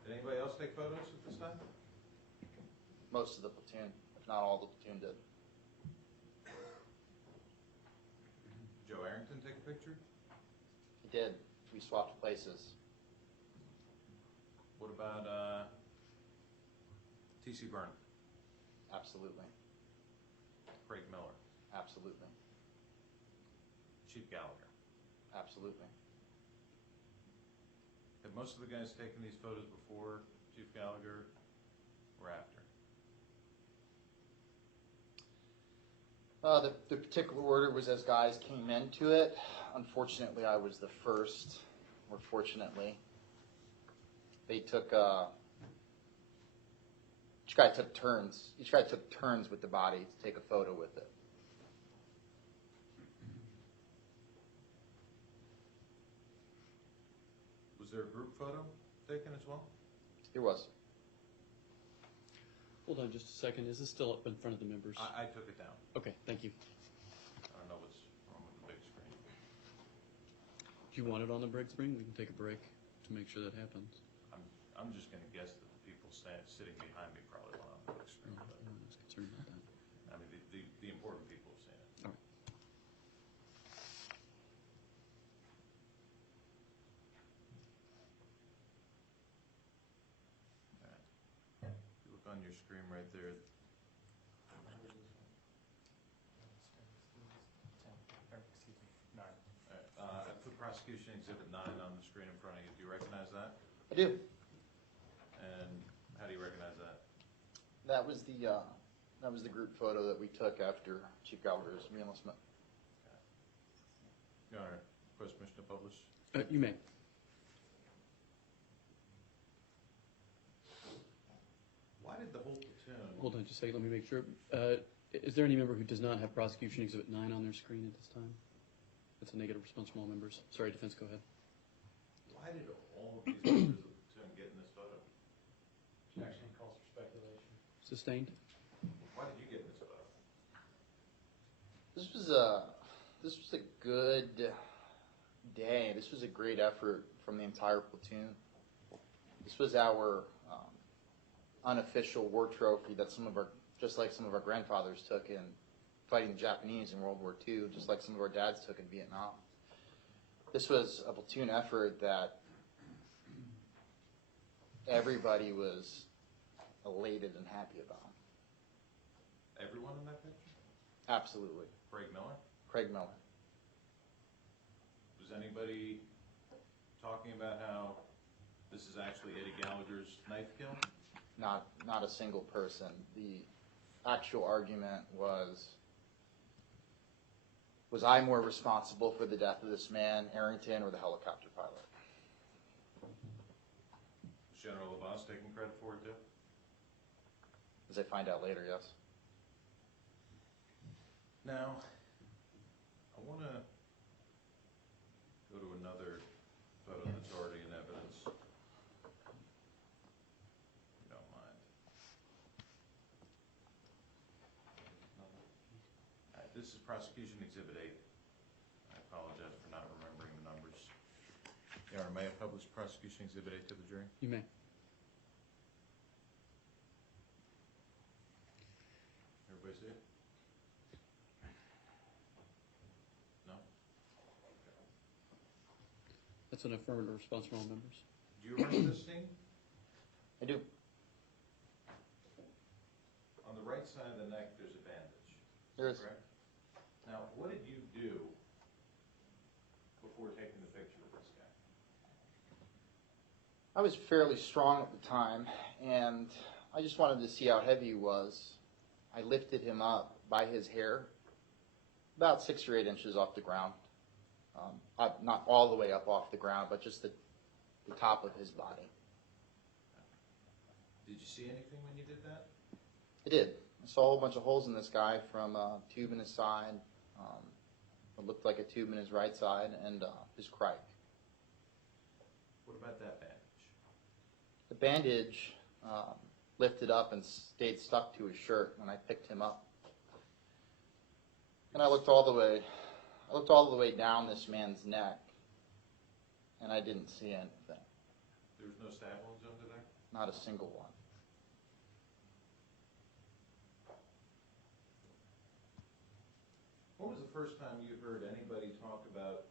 Did anybody else take photos at this time? Most of the platoon, if not all the platoon, did. Joe Arrington take a picture? He did. We swapped places. What about T.C. Byrne, Absolutely. Craig Miller, Absolutely. Chief Gallagher? Absolutely. Have most of the guys taken these photos before Chief Gallagher or after? The particular order was as guys came into it. Unfortunately, I was the first, or fortunately. They took, each guy took turns. Each guy took turns with the body to take a photo with it. Was there a group photo taken as well? There was. Hold on just a second. Is this still up in front of the members? I took it down. Okay, thank you. I don't know what's wrong with the big screen. Do you want it on the break screen? We can take a break to make sure that happens. I'm just going to guess that the people sitting behind me probably want it on the big screen. No, But, I'm not as concerned about that. I mean, the important people have seen it. All right. If you look on your screen right there, I put prosecution exhibit 9 on the screen in front of you. Do you recognize that? I do. And how do you recognize that? That was the group photo that we took after Chief Gallagher's reenlistment. Your Honor, request permission to publish. You may. Why did the whole platoon? Hold on just a second. Let me make sure. Is there any member who does not have prosecution exhibit 9 on their screen at this time? That's a negative response from all members. Sorry, defense, go ahead. Why did all of these members of the platoon get in this photo? Objection calls for speculation. Sustained? Why did you get in this photo? This was a good day. This was a great effort from the entire platoon. This was our unofficial war trophy that just like some of our grandfathers took in fighting the Japanese in World War II, just like some of our dads took in Vietnam. This was a platoon effort that everybody was elated and happy about. Everyone in that picture? Absolutely. Craig Miller? Craig Miller. Was anybody talking about how this is actually Eddie Gallagher's knife kill? Not a single person. The actual argument was I more responsible for the death of this man, Arrington, or the helicopter pilot? Was General LaBasse taking credit for it too? As I find out later, yes. Now, I want to go to another photo that's already in evidence, if you don't mind. All right, this is prosecution exhibit 8. I apologize for not remembering the numbers. Your Honor, may I publish prosecution exhibit A to the jury? You may. Everybody see it? No? That's an affirmative response from all members. Do you remember this scene? I do. On the right side of the neck, there's a bandage. There is. Correct? Now, what did you do before taking the picture of this guy? I was fairly strong at the time, and I just wanted to see how heavy he was. I lifted him up by his hair, about 6 or 8 inches off the ground. Not all the way up off the ground, but just the top of his body. Did you see anything when you did that? I did. I saw a whole bunch of holes in this guy, from a tube in his side, what looked like a tube in his right side, and his crike. What about that bandage? The bandage lifted up and stayed stuck to his shirt when I picked him up. And I looked all the way down this man's neck, and I didn't see anything. There was no stab wounds under there? Not a single one. When was the first time you heard anybody talk about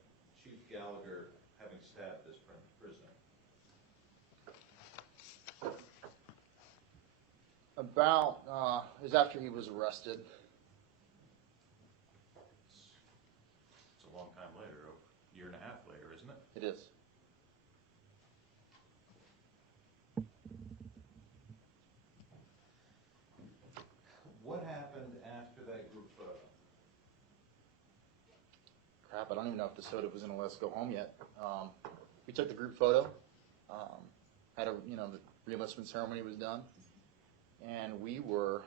Chief Gallagher having stabbed this prisoner? It was after he was arrested. It's a long time later, a year and a half later, isn't it? It is. What happened after that group photo? Crap, I don't even know if the soda was going to let us go home yet. We took the group photo. Had the re-enlistment ceremony was done, and we were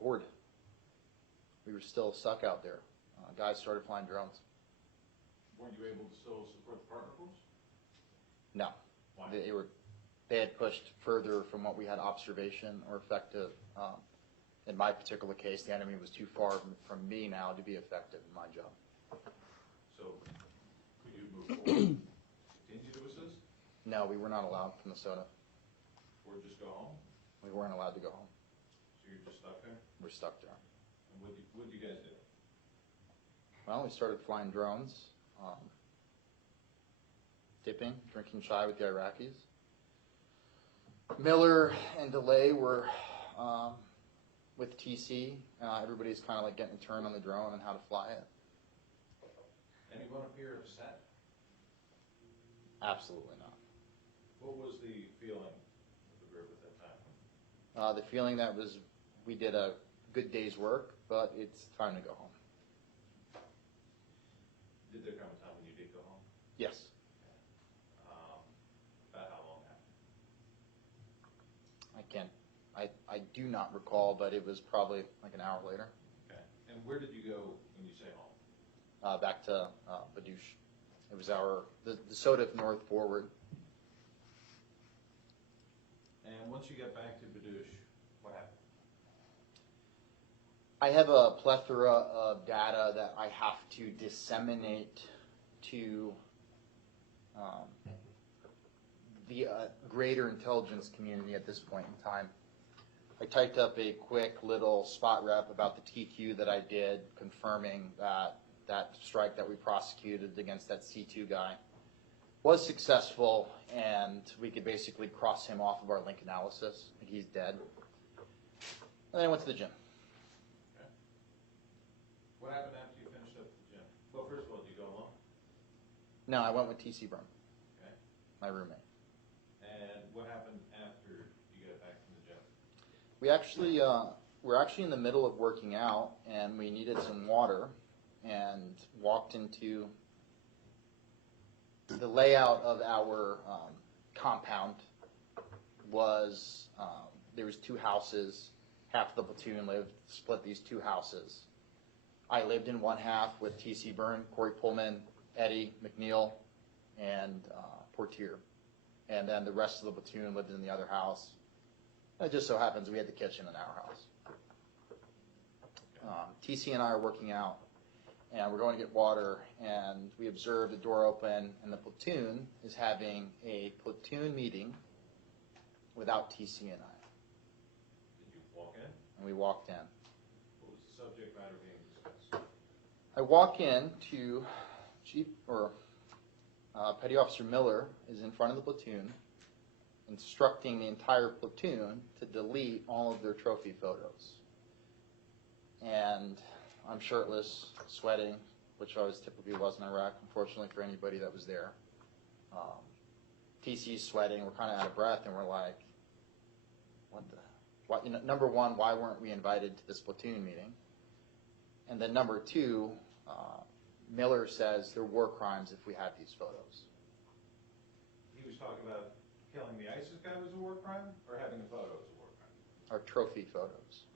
bored. We were still stuck out there. Guys started flying drones. Weren't you able to still support the partner force? No, Why? they had pushed further from what we had observation or effective. In my particular case, the enemy was too far from me now to be effective in my job. So, could you move forward, continue to assist, No, we were not allowed from the soda. or just go home? We weren't allowed to go home. So you're just stuck there? We're stuck there. And what'd you guys do? Well, we started flying drones, dipping, drinking chai with the Iraqis. Miller and DeLay were with TC. Everybody's kind of like getting a turn on the drone and how to fly it. Anyone appear upset? Absolutely not. What was the feeling of the group at that time? The feeling that was we did a good day's work, but it's time to go home. Did there come a time when you did go home? Yes. About how long after? I do not recall, but it was probably like an hour later. Okay. And where did you go when you say home? Back to Badouche. It was the SOTA North Forward. And once you got back to Badouche, what happened? I have a plethora of data that I have to disseminate to the greater intelligence community at this point in time. I typed up a quick little spot rep about the TQ that I did, confirming that strike that we prosecuted against that C2 guy was successful, and we could basically cross him off of our link analysis. He's dead. And then I went to the gym. Okay. What happened after you finished up at the gym? Well, first of all, did you go alone? No, I went with TC Byrne, Okay. my roommate. And what happened after you got back from the gym? We're actually in the middle of working out, and we needed some water, and walked into the layout of our compound was there was 2 houses. Half the platoon split these 2 houses. I lived in one half with TC Byrne, Corey Pullman, Eddie McNeil, and Portier. And then the rest of the platoon lived in the other house. It just so happens we had the kitchen in our house. TC and I are working out, and we're going to get water, and we observe the door open, and the platoon is having a platoon meeting without TC and I. Did you walk in? And we walked in. What was the subject matter being discussed? I walk in to Petty Officer Miller is in front of the platoon, instructing the entire platoon to delete all of their trophy photos. And I'm shirtless, sweating, which I typically was in Iraq, unfortunately for anybody that was there. TC's sweating, we're kind of out of breath, and we're like, number one, why weren't we invited to this platoon meeting? And then number two, Miller says there were crimes if we had these photos. He was talking about killing the ISIS guy was a war crime, or having the photos a war crime? Our trophy photos.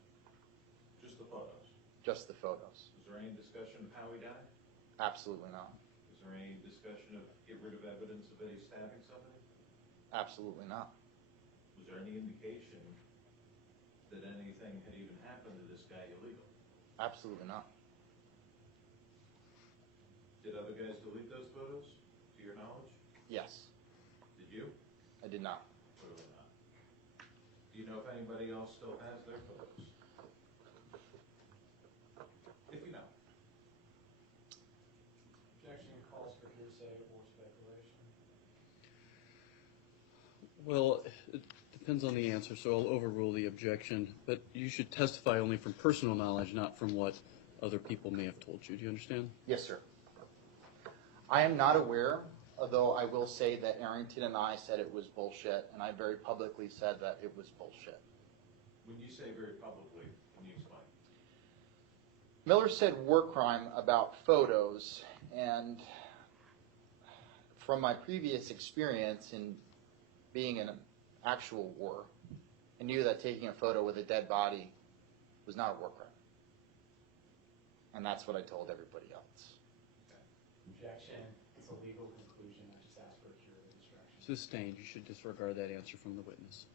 Just the photos? Just the photos. Was there any discussion of how he died? Absolutely not. Was there any discussion of get rid of evidence of Eddie stabbing somebody? Absolutely not. Was there any indication that anything had even happened to this guy illegal? Absolutely not. Did other guys delete those photos, to your knowledge? Yes. Did you? I did not. Clearly not. Do you know if anybody else still has their photos? If you know. Objection calls for hearsay or speculation. Well, it depends on the answer, so I'll overrule the objection. But you should testify only from personal knowledge, not from what other people may have told you. Do you understand? Yes, sir. I am not aware, although I will say that Arrington and I said it was bullshit, and I very publicly said that it was bullshit. When you say very publicly, can you explain? Miller said war crime about photos, and from my previous experience in being in an actual war, I knew that taking a photo with a dead body was not a war crime. And that's what I told everybody else. Objection, it's a legal conclusion, I just asked for a jury instruction. Sustained. You should disregard that answer from the witness.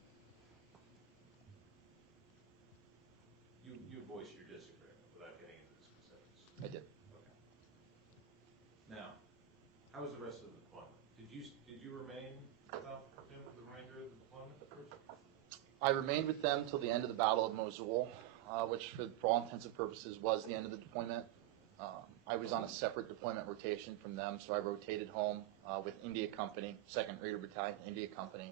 You voiced your disagreement without getting into the specifics. I did. Okay. Now, how was the rest of the deployment? Did you remain without him for the remainder of the deployment first? I remained with them till the end of the Battle of Mosul, which for all intents and purposes was the end of the deployment. I was on a separate deployment rotation from them, so I rotated home with India Company, 2nd Raider Battalion, India Company,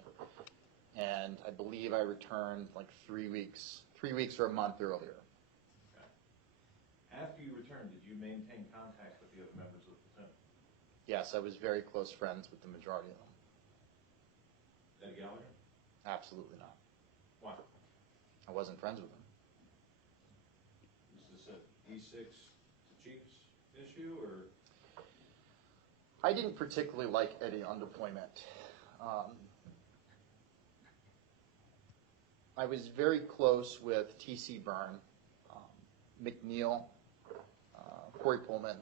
and I believe I returned like 3 weeks or a month earlier. Okay. After you returned, did you maintain contact with the other members of the platoon? Yes, I was very close friends with the majority of them. Eddie Gallagher? Absolutely not. Why? I wasn't friends with them. Was this an E6 to Chiefs issue, or? I didn't particularly like Eddie on deployment. I was very close with T.C. Byrne, McNeil, Corey Pullman,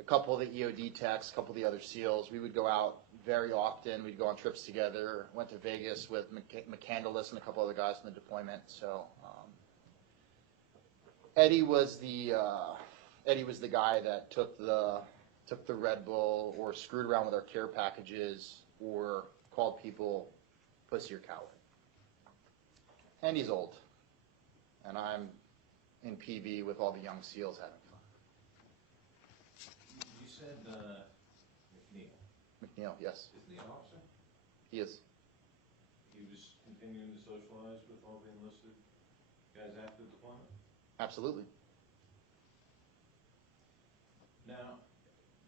a couple of the EOD techs, a couple of the other SEALs. We would go out very often. We'd go on trips together. Went to Vegas with McCandless and a couple other guys in the deployment. So Eddie was the guy that took the Red Bull or screwed around with our care packages or called people pussy or coward. And he's old. And I'm in PV with all the young SEALs having fun. You said McNeil. McNeil, yes. Isn't he an officer? He is. He was continuing to socialize with all the enlisted guys after deployment? Absolutely. Now,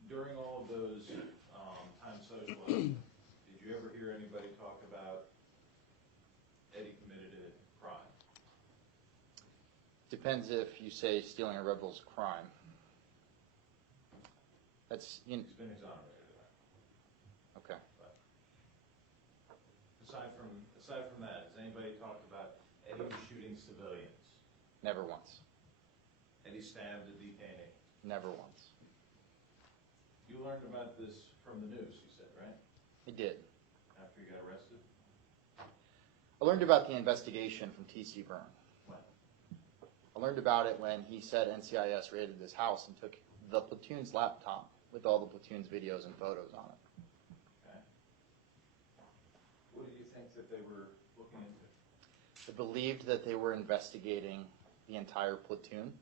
during all of those time socializing, did you ever hear anybody talk about Eddie committed a crime? Depends if you say stealing a Red Bull's a crime. That's, He's been exonerated of that. okay. But aside from that, has anybody talked about Eddie shooting civilians? Never once. Eddie stabbed a detainee? Never once. You learned about this from the news, you said, right? I did. After you got arrested? I learned about the investigation from T.C. Byrne. When? I learned about it when he said NCIS raided his house and took the platoon's laptop with all the platoon's videos and photos on it. Okay. What do you think that they were looking into? I believed that they were investigating the entire platoon.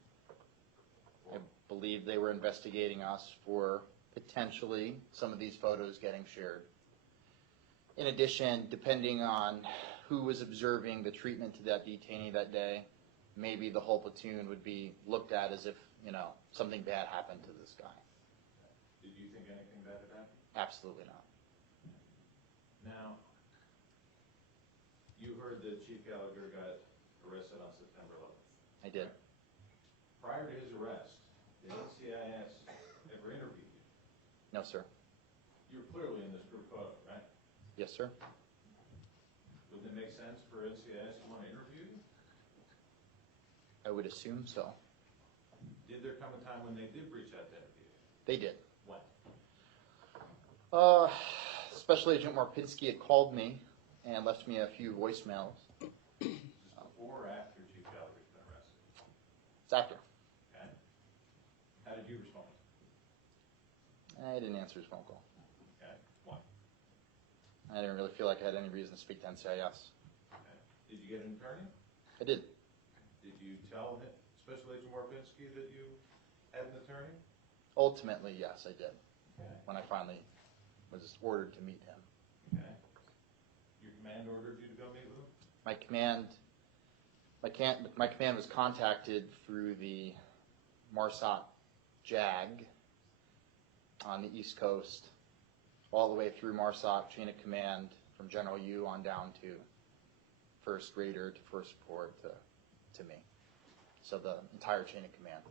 I believe they were investigating us for potentially some of these photos getting shared. In addition, depending on who was observing the treatment to that detainee that day, maybe the whole platoon would be looked at as if, something bad happened to this guy. Did you think anything bad had happened? Absolutely not. Now, you heard that Chief Gallagher got arrested on September 11th. I did. Prior to his arrest, did NCIS ever interview you? No, sir. You were clearly in this group photo, right? Yes, sir. Wouldn't it make sense for NCIS to want to interview you? I would assume so. Did there come a time when they did reach out to interview you? They did. When? Special Agent Marpinski had called me and left me a few voicemails. Is this before or after Chief Gallagher's been arrested? It's after. Okay. How did you respond? I didn't answer his phone call. Okay. Why? I didn't really feel like I had any reason to speak to NCIS. Okay. Did you get an attorney? I did. Did you tell Special Agent Warpinski that you had an attorney? Ultimately, yes, I did. Okay. When I finally was ordered to meet him. Okay. Your command ordered you to go meet with him? My command was contacted through the MARSOC JAG on the East Coast, all the way through MARSOC chain of command from General U on down to first raider to first report to me. So the entire chain of command.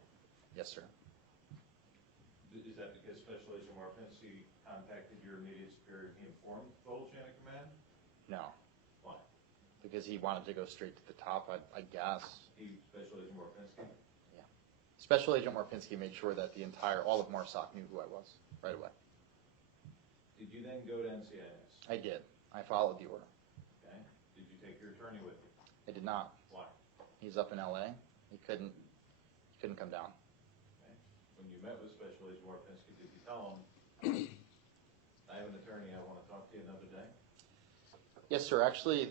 Yes, sir. Is that because Special Agent Warpinski contacted your immediate superior and he informed the whole chain of command? No, Why? because he wanted to go straight to the top, I guess. Special Agent Warpinski? Special Agent Marpinski made sure that all of MARSOC knew who I was right away. Did you then go to NCIS? I did. I followed the order. Okay. Did you take your attorney with you? I did not. Why? He's up in LA. He couldn't come down. Okay. When you met with Special Agent Warpinski, did you tell him, I have an attorney, I want to talk to you another day? Yes, sir. Actually,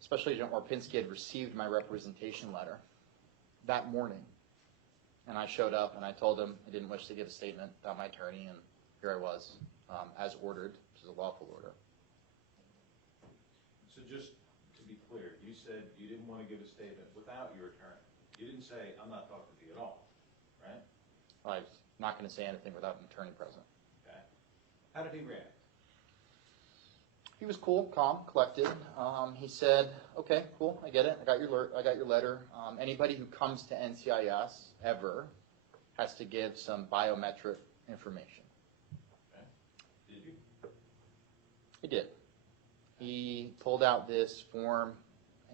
Special Agent Marpinski had received my representation letter that morning. And I showed up and I told him I didn't wish to give a statement about my attorney, and here I was, as ordered, which is a lawful order. So just to be clear, you said you didn't want to give a statement without your attorney. You didn't say, I'm not talking to you at all, right? I was not going to say anything without an attorney present. Okay. How did he react? He was cool, calm, collected. He said, "Okay, cool, I get it. I got your letter. Anybody who comes to NCIS ever has to give some biometric information." Okay. Did you? He did. He pulled out this form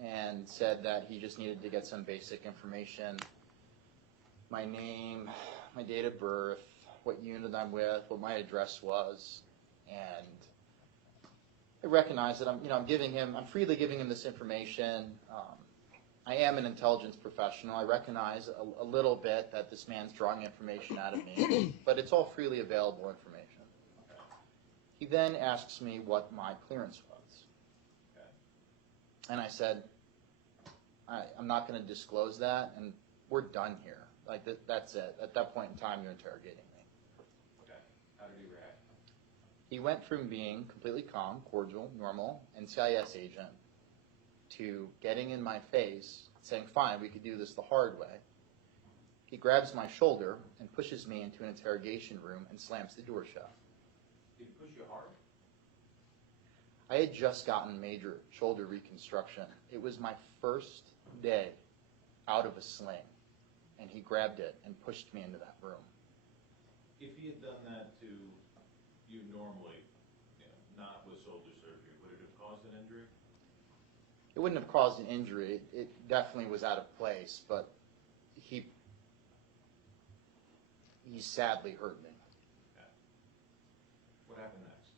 and said that he just needed to get some basic information: my name, my date of birth, what unit I'm with, what my address was, and I recognize that I'm freely giving him this information. I am an intelligence professional. I recognize a little bit that this man's drawing information out of me, but it's all freely available information. He then asks me what my clearance was. Okay. And I said, I'm not going to disclose that, and we're done here. Like, that's it. At that point in time, you're interrogating me. Okay. How did he react? He went from being completely calm, cordial, normal, NCIS agent, to getting in my face, saying, "Fine, we could do this the hard way." He grabs my shoulder and pushes me into an interrogation room and slams the door shut. Did he push you hard? I had just gotten major shoulder reconstruction. It was my first day out of a sling, and he grabbed it and pushed me into that room. If he had done that to you normally, not with shoulder surgery, would it have caused an injury? It wouldn't have caused an injury. It definitely was out of place, but he sadly hurt me. Okay. What happened next?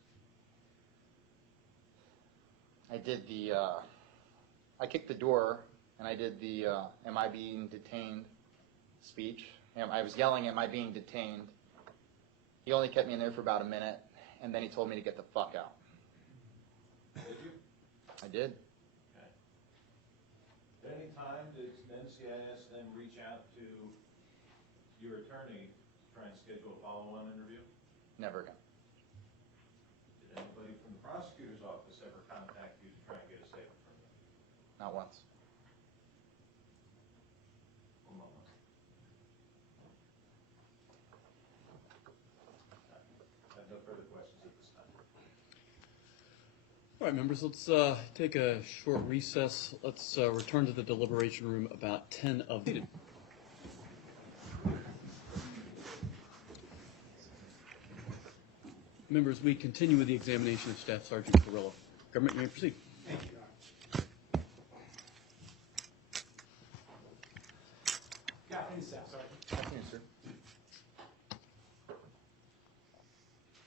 I kicked the door and I did the "Am I being detained?" speech. I was yelling, "Am I being detained?" He only kept me in there for about a minute, and then he told me to get the fuck out. Did you? I did. Okay. At any time, did NCIS then reach out to your attorney to try and schedule a follow-on interview? Never again. Did anybody from the prosecutor's office ever contact you to try and get a statement from you? Not once. One moment. I have no further questions at this time. All right, members, let's take a short recess. Let's return to the deliberation room about 10 of the... Members, we continue with the examination of Staff Sergeant Kirylo. Government, you may proceed. Thank you, Your Honor. Good afternoon, Staff Sergeant. Thank you, sir.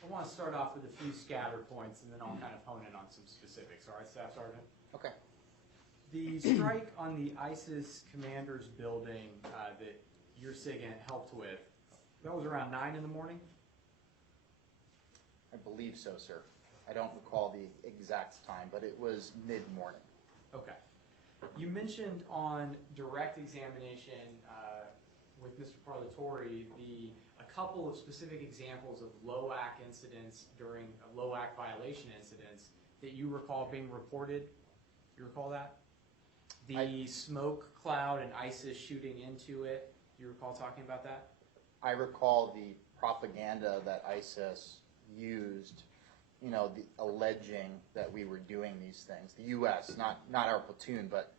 I want to start off with a few scatter points, and then I'll kind of hone in on some specifics. All right, Staff Sergeant? Okay. The strike on the ISIS commander's building that your SIGINT helped with, that was around 9 in the morning? I believe so, sir. I don't recall the exact time, but it was mid-morning. Okay. You mentioned on direct examination with Mr. Parlatore a couple of specific examples of LOAC incidents during LOAC violation incidents that you recall being reported. You recall that? The smoke cloud and ISIS shooting into it. Do you recall talking about that? I recall the propaganda that ISIS used, alleging that we were doing these things. The U.S., not our platoon, but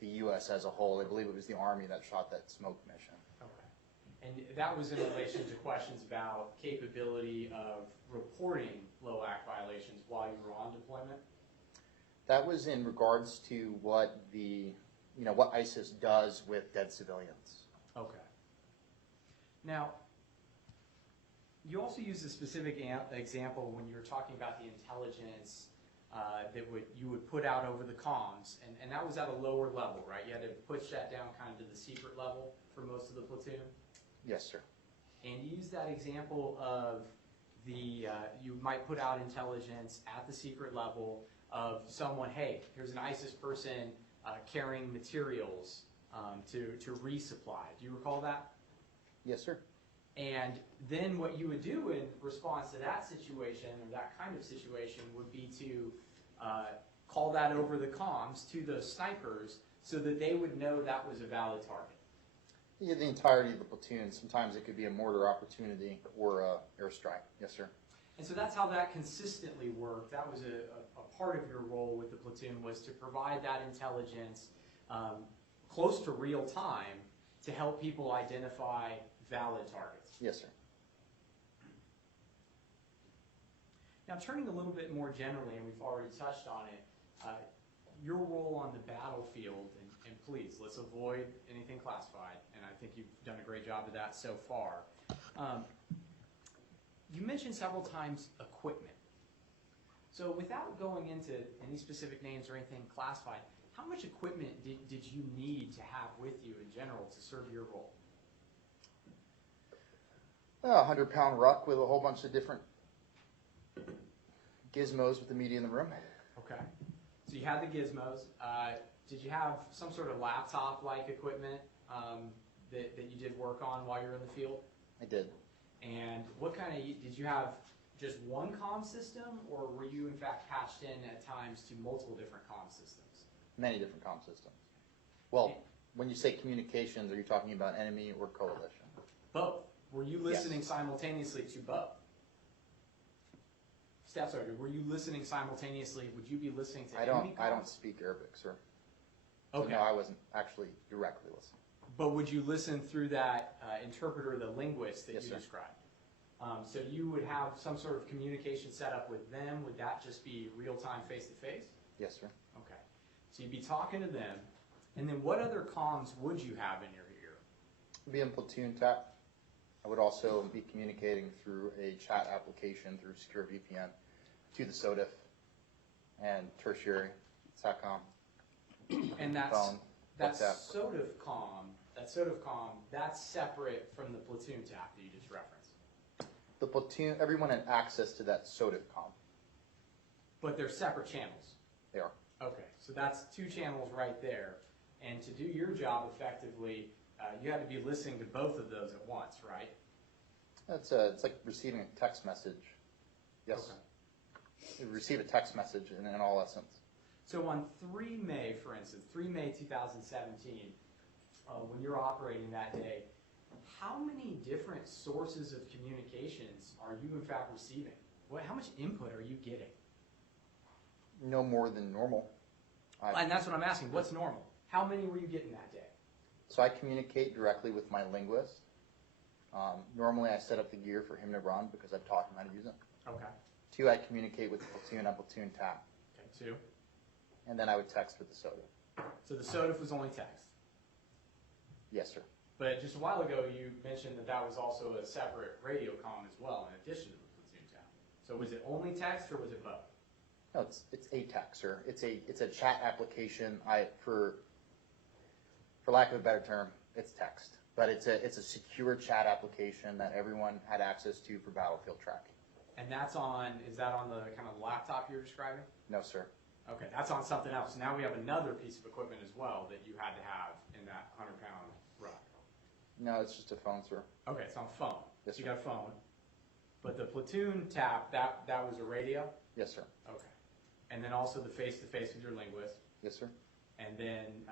the U.S. as a whole. I believe it was the Army that shot that smoke mission. Okay. And that was in relation to questions about capability of reporting LOAC violations while you were on deployment? That was in regards to what what ISIS does with dead civilians. Okay. Now, you also used a specific example when you were talking about the intelligence that you would put out over the comms, and that was at a lower level, right? You had to push that down kind of to the secret level for most of the platoon? Yes, sir. And you used that example of you might put out intelligence at the secret level of someone, hey, here's an ISIS person carrying materials to resupply. Do you recall that? Yes, sir. And then what you would do in response to that situation, or that kind of situation, would be to call that over the comms to those snipers so that they would know that was a valid target. Yeah, the entirety of the platoon. Sometimes it could be a mortar opportunity or a airstrike. Yes, sir. And so that's how that consistently worked. That was a part of your role with the platoon, was to provide that intelligence close to real time to help people identify valid targets. Yes, sir. Now, turning a little bit more generally, and we've already touched on it, your role on the battlefield, and please, let's avoid anything classified, and I think you've done a great job of that so far. You mentioned several times equipment. So without going into any specific names or anything classified, how much equipment did you need to have with you in general to serve your role? A 100-pound ruck with a whole bunch of different gizmos with the media in the room. Okay. So you had the gizmos. Did you have some sort of laptop-like equipment that you did work on while you were in the field? I did. And what kind of, did you have just one comm system, or were you in fact patched in at times to multiple different comm systems? Many different comm systems. Well, when you say communications, are you talking about enemy or coalition? Both. Were you listening simultaneously to both? Staff Sergeant, were you listening simultaneously? Would you be listening to enemy comms? I don't speak Arabic, sir. Okay. So no, I wasn't actually directly listening. But would you listen through that interpreter, the linguist that Yes, you sir. described? So you would have some sort of communication set up with them. Would that just be real-time, face-to-face? Yes, sir. Okay. So you'd be talking to them. And then what other comms would you have in your ear? I'd be in platoon tap. I would also be communicating through a chat application through Secure VPN to the SODIF and tertiary SATCOM And that's phone. That What's that? SOTFCOM, that's separate from the platoon tap that you just referenced. The platoon, everyone had access to that SOTFCOM. But they're separate channels. They are. Okay, so that's two channels right there. And to do your job effectively, you had to be listening to both of those at once, right? It's like receiving a text message. Yes. Okay. You receive a text message in all essence. So on 3 May, for instance, 3 May 2017, when you're operating that day, how many different sources of communications are you in fact receiving? How much input are you getting? No more than normal. And that's what I'm asking. What's normal? How many were you getting that day? So I communicate directly with my linguist. Normally I set up the gear for him to run because I've taught him how to use it. Okay. 2, I communicate with the platoon on platoon tap. Okay, 2. And then I would text with the SOTA. So the SOTF was only text. Yes, sir. But just a while ago, you mentioned that that was also a separate radio comm as well, in addition to the platoon tap. So was it only text or was it both? No, it's a text, sir. It's a chat application. For lack of a better term, it's text. But it's a secure chat application that everyone had access to for battlefield tracking. And is that on the kind of laptop you're describing? No, sir. Okay, that's on something else. Now we have another piece of equipment as well that you had to have in that 100-pound ruck. No, it's just a phone, sir. Okay, it's on phone. Yes, So you sir. got a phone. But the platoon tap, that was a radio? Yes, sir. Okay. And then also the face-to-face with your linguist. Yes, sir. And then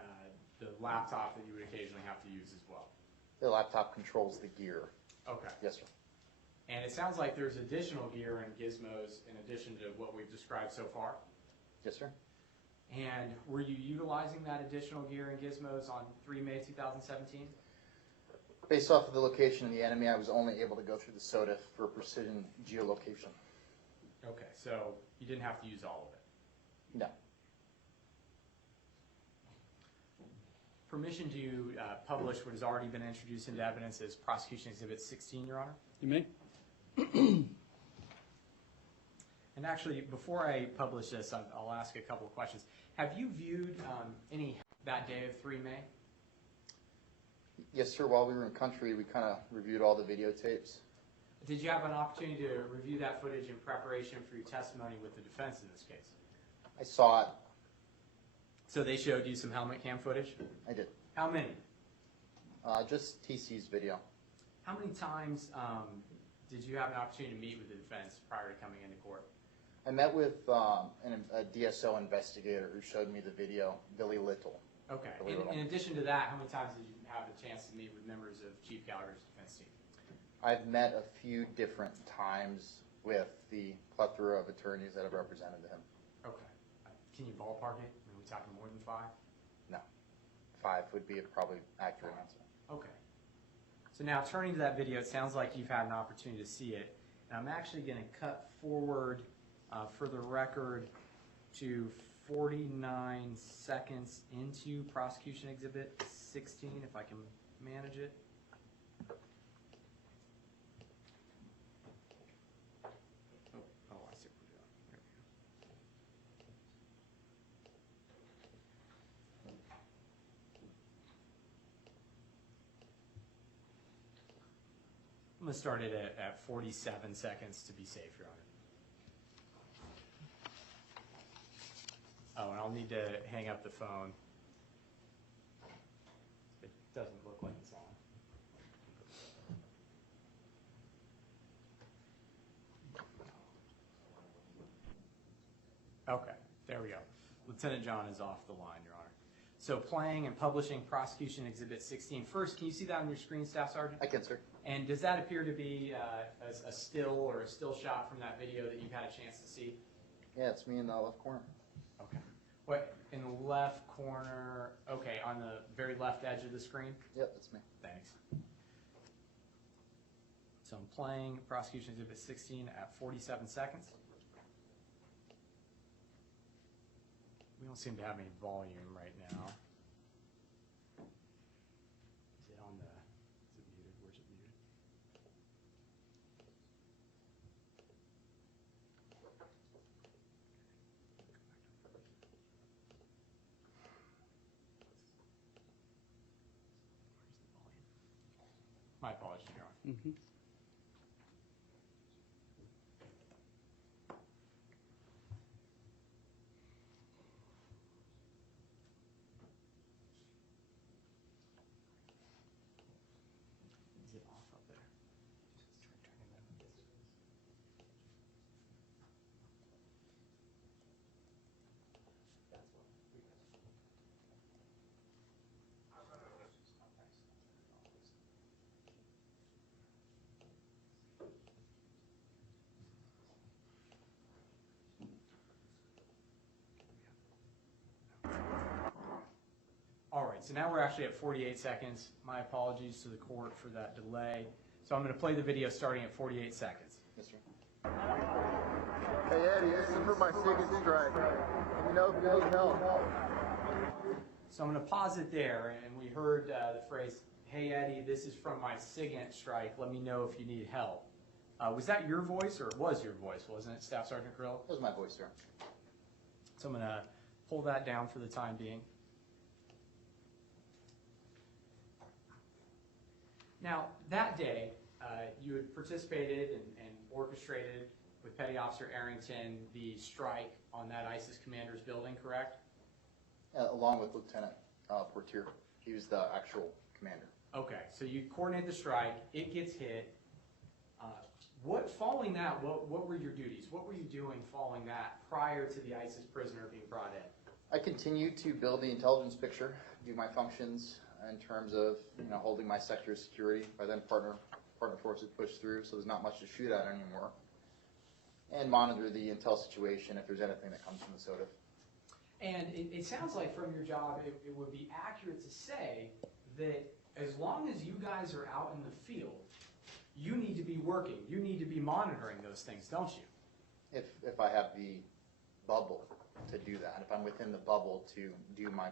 the laptop that you would occasionally have to use as well. The laptop controls the gear. Okay. Yes, sir. And it sounds like there's additional gear and gizmos in addition to what we've described so far. Yes, sir. And were you utilizing that additional gear and gizmos on 3 May 2017? Based off of the location of the enemy, I was only able to go through the SOTA for precision geolocation. Okay, so you didn't have to use all of it. No. Permission to publish what has already been introduced into evidence as Prosecution Exhibit 16, Your Honor? You may. And actually, before I publish this, I'll ask a couple of questions. Have you viewed any that day of 3 May? Yes, sir. While we were in country, we kind of reviewed all the videotapes. Did you have an opportunity to review that footage in preparation for your testimony with the defense in this case? I saw it. So they showed you some helmet cam footage? I did. How many? Just TC's video. How many times did you have an opportunity to meet with the defense prior to coming into court? I met with a DSO investigator who showed me the video, Billy Little. Okay. Billy Little. In addition to that, how many times did you have the chance to meet with members of Chief Gallagher's defense team? I've met a few different times with the plethora of attorneys that have represented him. Okay. Can you ballpark it? Are we talking more than 5? No. 5 would be a probably accurate answer. Okay. So now turning to that video, it sounds like you've had an opportunity to see it. And I'm actually going to cut forward for the record to 49 seconds into Prosecution Exhibit 16, if I can manage it. Oh, I see what we're doing. There we go. I'm going to start it at 47 seconds to be safe, Your Honor. Oh, and I'll need to hang up the phone. It doesn't look like it's on. Okay, there we go. Lieutenant John is off the line, Your Honor. So playing and publishing Prosecution Exhibit 16. First, can you see that on your screen, Staff Sergeant? I can, sir. And does that appear to be a still or a still shot from that video that you've had a chance to see? Yeah, it's me in the left corner. Okay. What, in the left corner, okay, on the very left edge of the screen? Yep, that's me. Thanks. So I'm playing Prosecution Exhibit 16 at 47 seconds. We don't seem to have any volume right now. Is it on the, is it muted? Where's it muted? Mhm. Is it off up there? All right, so now we're actually at 48 seconds. My apologies to the court for that delay. So I'm going to play the video starting at 48 seconds. Yes, sir. Hey Eddie, this is for my SIGINT strike. Let me know if you need help. So I'm going to pause it there, and we heard the phrase, "Hey Eddie, this is from my SIGINT strike. Let me know if you need help." Was that your voice, or it was your voice, wasn't it, Staff Sergeant Kirylo? That was my voice, sir. So I'm going to pull that down for the time being. Now, that day, you had participated and orchestrated with Petty Officer Arrington the strike on that ISIS commander's building, correct? Along with Lieutenant Portier. He was the actual commander. Okay, so you coordinate the strike, it gets hit. Following that, what were your duties? What were you doing following that prior to the ISIS prisoner being brought in? I continued to build the intelligence picture, do my functions in terms of holding my sector of security. By then, partner forces pushed through, so there's not much to shoot at anymore. And monitor the intel situation if there's anything that comes from the SOTF. And it sounds like from your job, it would be accurate to say that as long as you guys are out in the field, you need to be working. You need to be monitoring those things, don't you? If I have the bubble to do that, if I'm within the bubble to do my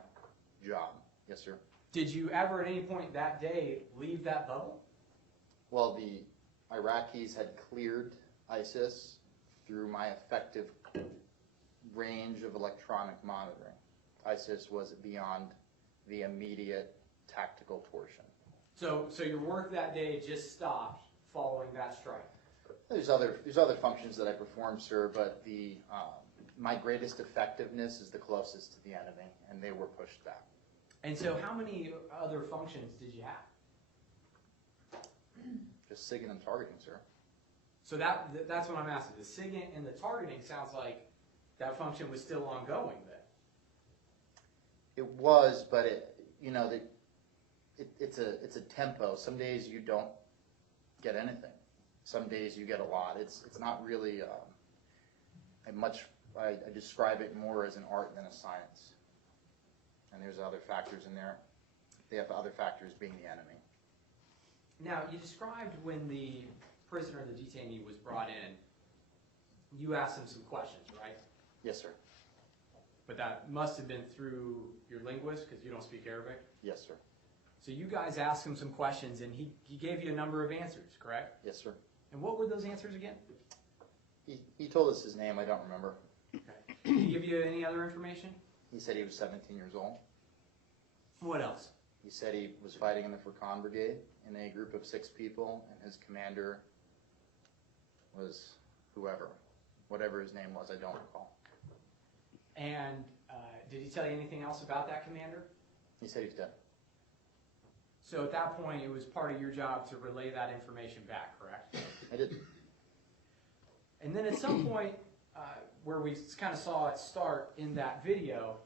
job. Yes, sir. Did you ever at any point that day leave that bubble? Well, the Iraqis had cleared ISIS through my effective range of electronic monitoring. ISIS was beyond the immediate tactical portion. So your work that day just stopped following that strike? There's other functions that I perform, sir, but my greatest effectiveness is the closest to the enemy, and they were pushed back. And so how many other functions did you have? Just SIGINT and targeting, sir. So that's what I'm asking. The SIGINT and the targeting sounds like that function was still ongoing then. It was, but it's a tempo. Some days you don't get anything. Some days you get a lot. It's not really I describe it more as an art than a science. And there's other factors in there. The other factors being the enemy. Now, you described when the prisoner, the detainee, was brought in, you asked him some questions, right? Yes, sir. But that must have been through your linguist, because you don't speak Arabic? Yes, sir. So you guys asked him some questions, and he gave you a number of answers, correct? Yes, sir. And what were those answers again? He told us his name. I don't remember. Okay. Did he give you any other information? He said he was 17 years old. What else? He said he was fighting in the Furqan Brigade in a group of 6 people, and his commander was whatever his name was, I don't recall. And did he tell you anything else about that commander? He said he was dead. So at that point, it was part of your job to relay that information back, correct? I did. And then at some point, where we kind of saw it start in that video,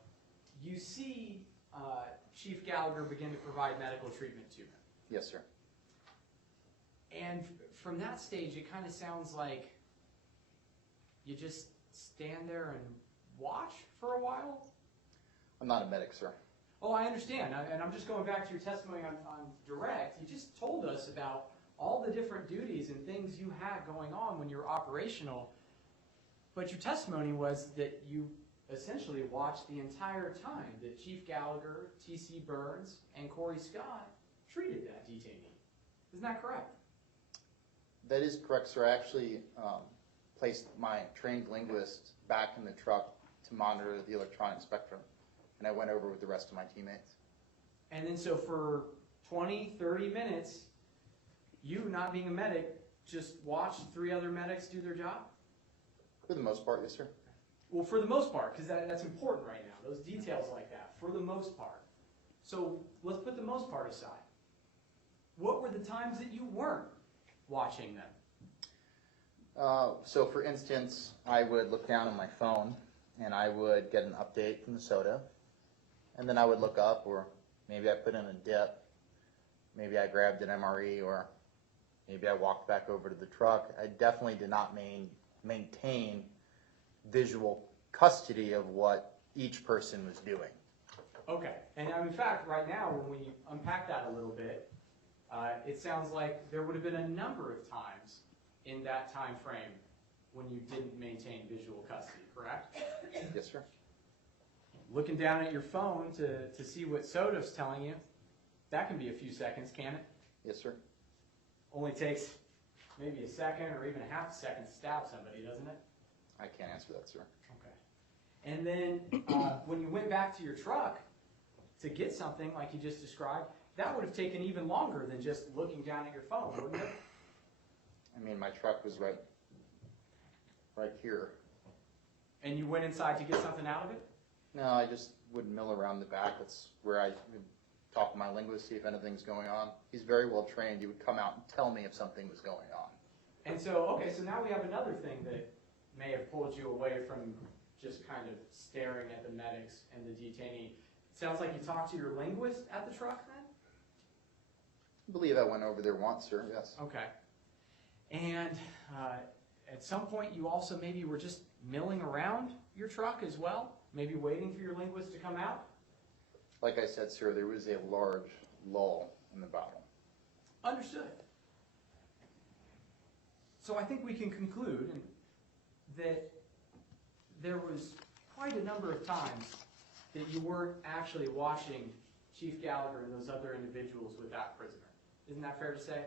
you see Chief Gallagher begin to provide medical treatment to him. Yes, sir. And from that stage, it kind of sounds like you just stand there and watch for a while? I'm not a medic, sir. Oh, I understand. And I'm just going back to your testimony on direct. You just told us about all the different duties and things you had going on when you were operational. But your testimony was that you essentially watched the entire time that Chief Gallagher, T.C. Burns, and Corey Scott treated that detainee. Isn't that correct? That is correct, sir. I actually placed my trained linguist back in the truck to monitor the electronic spectrum, and I went over with the rest of my teammates. And then so for 20, 30 minutes, you, not being a medic, just watched 3 other medics do their job? For the most part, yes, sir. Well, for the most part, because that's important right now, those details like that, for the most part. So let's put the most part aside. What were the times that you weren't watching them? So for instance, I would look down on my phone and I would get an update from the SOTA, and then I would look up, or maybe I put in a dip, maybe I grabbed an MRE, or maybe I walked back over to the truck. I definitely did not maintain visual custody of what each person was doing. Okay, and in fact, right now, when we unpack that a little bit, it sounds like there would have been a number of times in that time frame when you didn't maintain visual custody, correct? Yes, sir. Looking down at your phone to see what SOTA's telling you, that can be a few seconds, can it? Yes, sir. Only takes maybe a second or even a half a second to stab somebody, doesn't it? I can't answer that, sir. Okay. And then when you went back to your truck to get something like you just described, that would have taken even longer than just looking down at your phone, wouldn't it? I mean, my truck was right here. And you went inside to get something out of it? No, I just would mill around the back. That's where I would talk to my linguist, see if anything's going on. He's very well trained. He would come out and tell me if something was going on. And so, okay, so now we have another thing that may have pulled you away from just kind of staring at the medics and the detainee. It sounds like you talked to your linguist at the truck then? I believe I went over there once, sir, yes. Okay. And at some point you also maybe were just milling around your truck as well? Maybe waiting for your linguist to come out? Like I said, sir, there was a large lull in the battle. Understood. So I think we can conclude that there was quite a number of times that you weren't actually watching Chief Gallagher and those other individuals with that prisoner. Isn't that fair to say?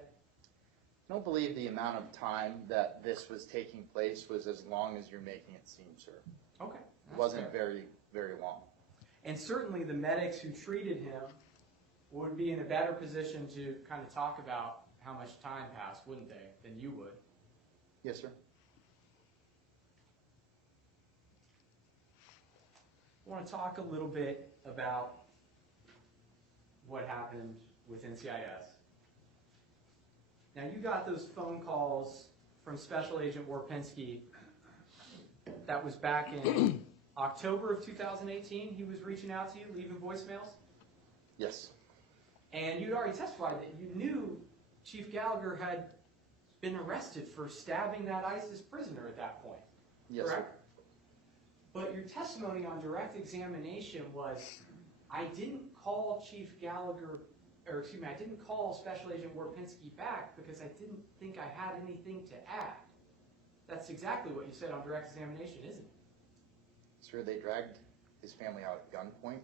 I don't believe the amount of time that this was taking place was as long as you're making it seem, sir. Okay. It wasn't very, very long. And certainly the medics who treated him would be in a better position to kind of talk about how much time passed, wouldn't they, than you would? Yes, sir. I want to talk a little bit about what happened with NCIS. Now, you got those phone calls from Special Agent Warpinski. That was back in October of 2018. He was reaching out to you, leaving voicemails. Yes. And you'd already testified that you knew Chief Gallagher had been arrested for stabbing that ISIS prisoner at that point. Yes, correct? sir. But your testimony on direct examination was, I didn't call Chief Gallagher, or excuse me, I didn't call Special Agent Warpinski back because I didn't think I had anything to add. That's exactly what you said on direct examination, isn't it? Sir, they dragged his family out at gunpoint.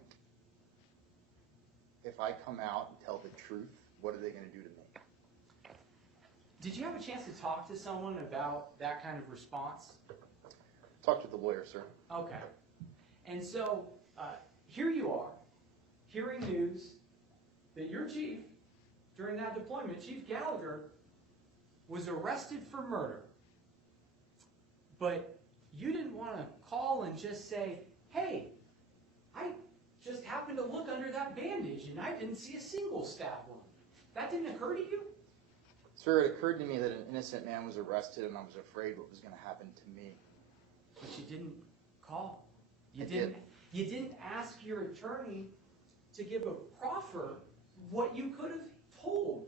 If I come out and tell the truth, what are they going to do to me? Did you have a chance to talk to someone about that kind of response? Talk to the lawyer, sir. Okay. And so, here you are, hearing news that your chief, during that deployment, Chief Gallagher, was arrested for murder. But you didn't want to call and just say, hey, I just happened to look under that bandage and I didn't see a single stab wound. That didn't occur to you? Sir, it occurred to me that an innocent man was arrested and I was afraid what was going to happen to me. But you didn't call. I did. You didn't ask your attorney to give a proffer what you could have told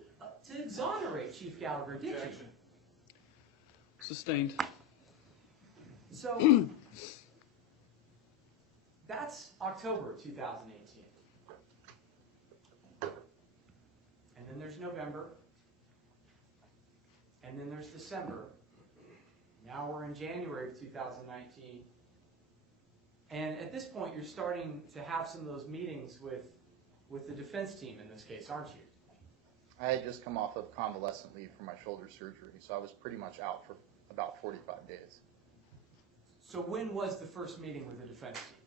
to exonerate Chief Gallagher, did you? Objection. Sustained. So, that's October 2018. And then there's November. And then there's December. Now we're in January of 2019. And at this point, you're starting to have some of those meetings with the defense team in this case, aren't you? I had just come off of convalescent leave for my shoulder surgery, so I was pretty much out for about 45 days. So when was the first meeting with the defense team?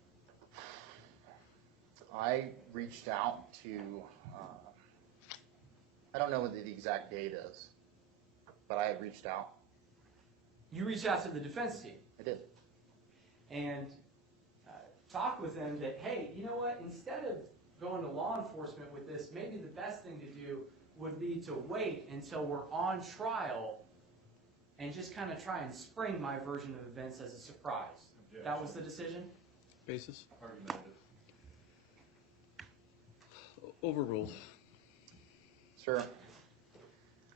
I reached out to, I don't know what the exact date is, but I had reached out. You reached out to the defense team I did. and talked with them that, hey, you know what, instead of going to law enforcement with this, maybe the best thing to do would be to wait until we're on trial and just kind of try and spring my version of events as a surprise. Objection. That was the decision? Basis? Argumentative. Overruled. Sir,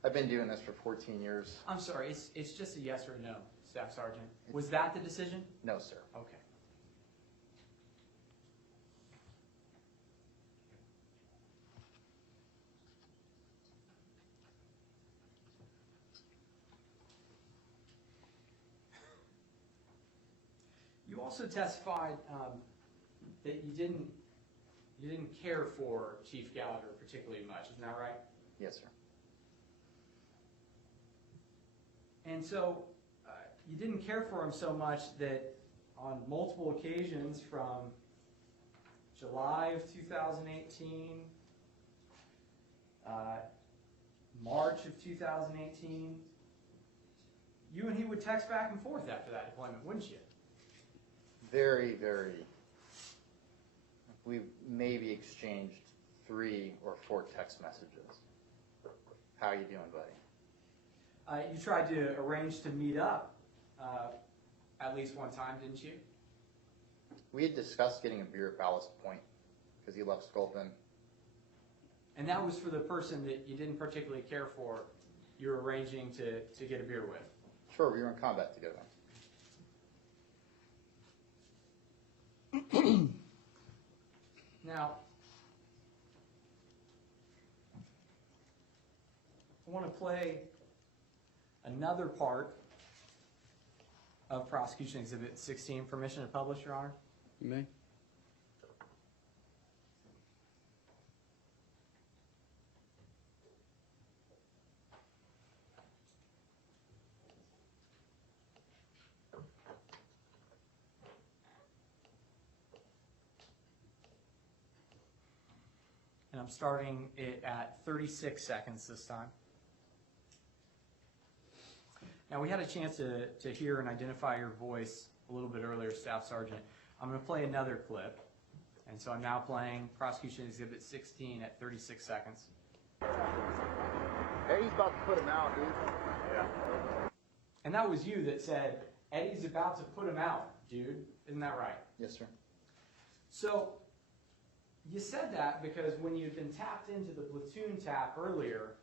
I've been doing this for 14 years. I'm sorry, it's just a yes or no, Staff Sergeant. Was that the decision? No, sir. Okay. You also testified that you didn't care for Chief Gallagher particularly much. Isn't that right? Yes, sir. And so you didn't care for him so much that on multiple occasions from July of 2018, March of 2018, you and he would text back and forth after that deployment, wouldn't you? Very, very. We maybe exchanged 3 or 4 text messages. How you doing, buddy? You tried to arrange to meet up at least one time, didn't you? We had discussed getting a beer at Ballast Point because he left Sculpin. And that was for the person that you didn't particularly care for, you were arranging to get a beer with. Sure, we were in combat together. Now, I want to play another part of Prosecution Exhibit 16. Permission to publish, Your Honor? You may. And I'm starting it at 36 seconds this time. Now, we had a chance to hear and identify your voice a little bit earlier, Staff Sergeant. I'm going to play another clip. And so I'm now playing Prosecution Exhibit 16 at 36 seconds. Eddie's about to put him out, dude. Yeah. And that was you that said, Eddie's about to put him out, dude. Isn't that right? Yes, sir. So you said that because when you'd been tapped into the platoon tap earlier,